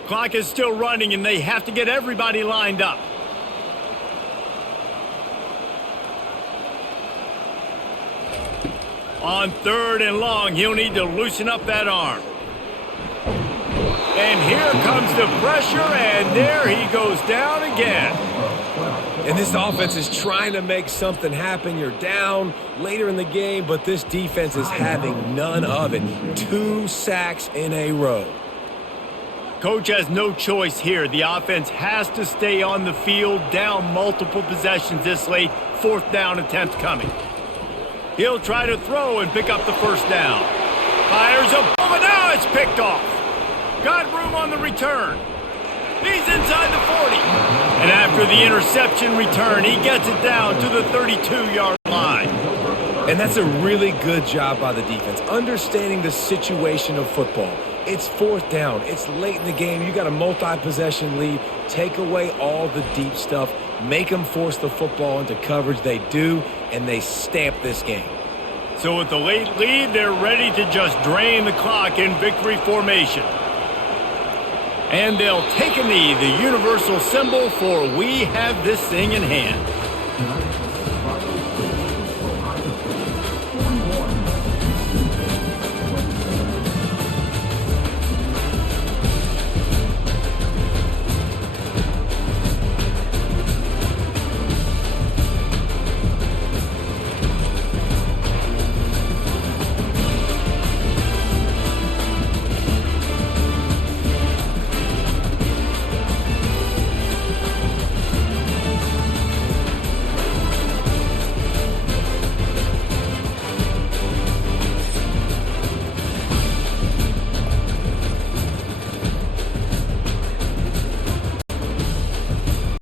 Clock is still running, and they have to get everybody lined up. On third and long, he'll need to loosen up that arm. And here comes the pressure, and there he goes down again. And this offense is trying to make something happen. You're down later in the game, but this defense is having none of it. 2 sacks in a row. Coach has no choice here. The offense has to stay on the field, down multiple possessions this late. Fourth down attempt coming. He'll try to throw and pick up the first down. Fires a ball, and now it's picked off. Got room on the return. He's inside the 40. And after the interception return, he gets it down to the 32-yard line. And that's a really good job by the defense, understanding the situation of football. It's fourth down. It's late in the game. You got a multi-possession lead. Take away all the deep stuff. Make them force the football into coverage. They do, and they stamp this game. So with the late lead, they're ready to just drain the clock in victory formation. And they'll take a knee, the universal symbol for we have this thing in hand.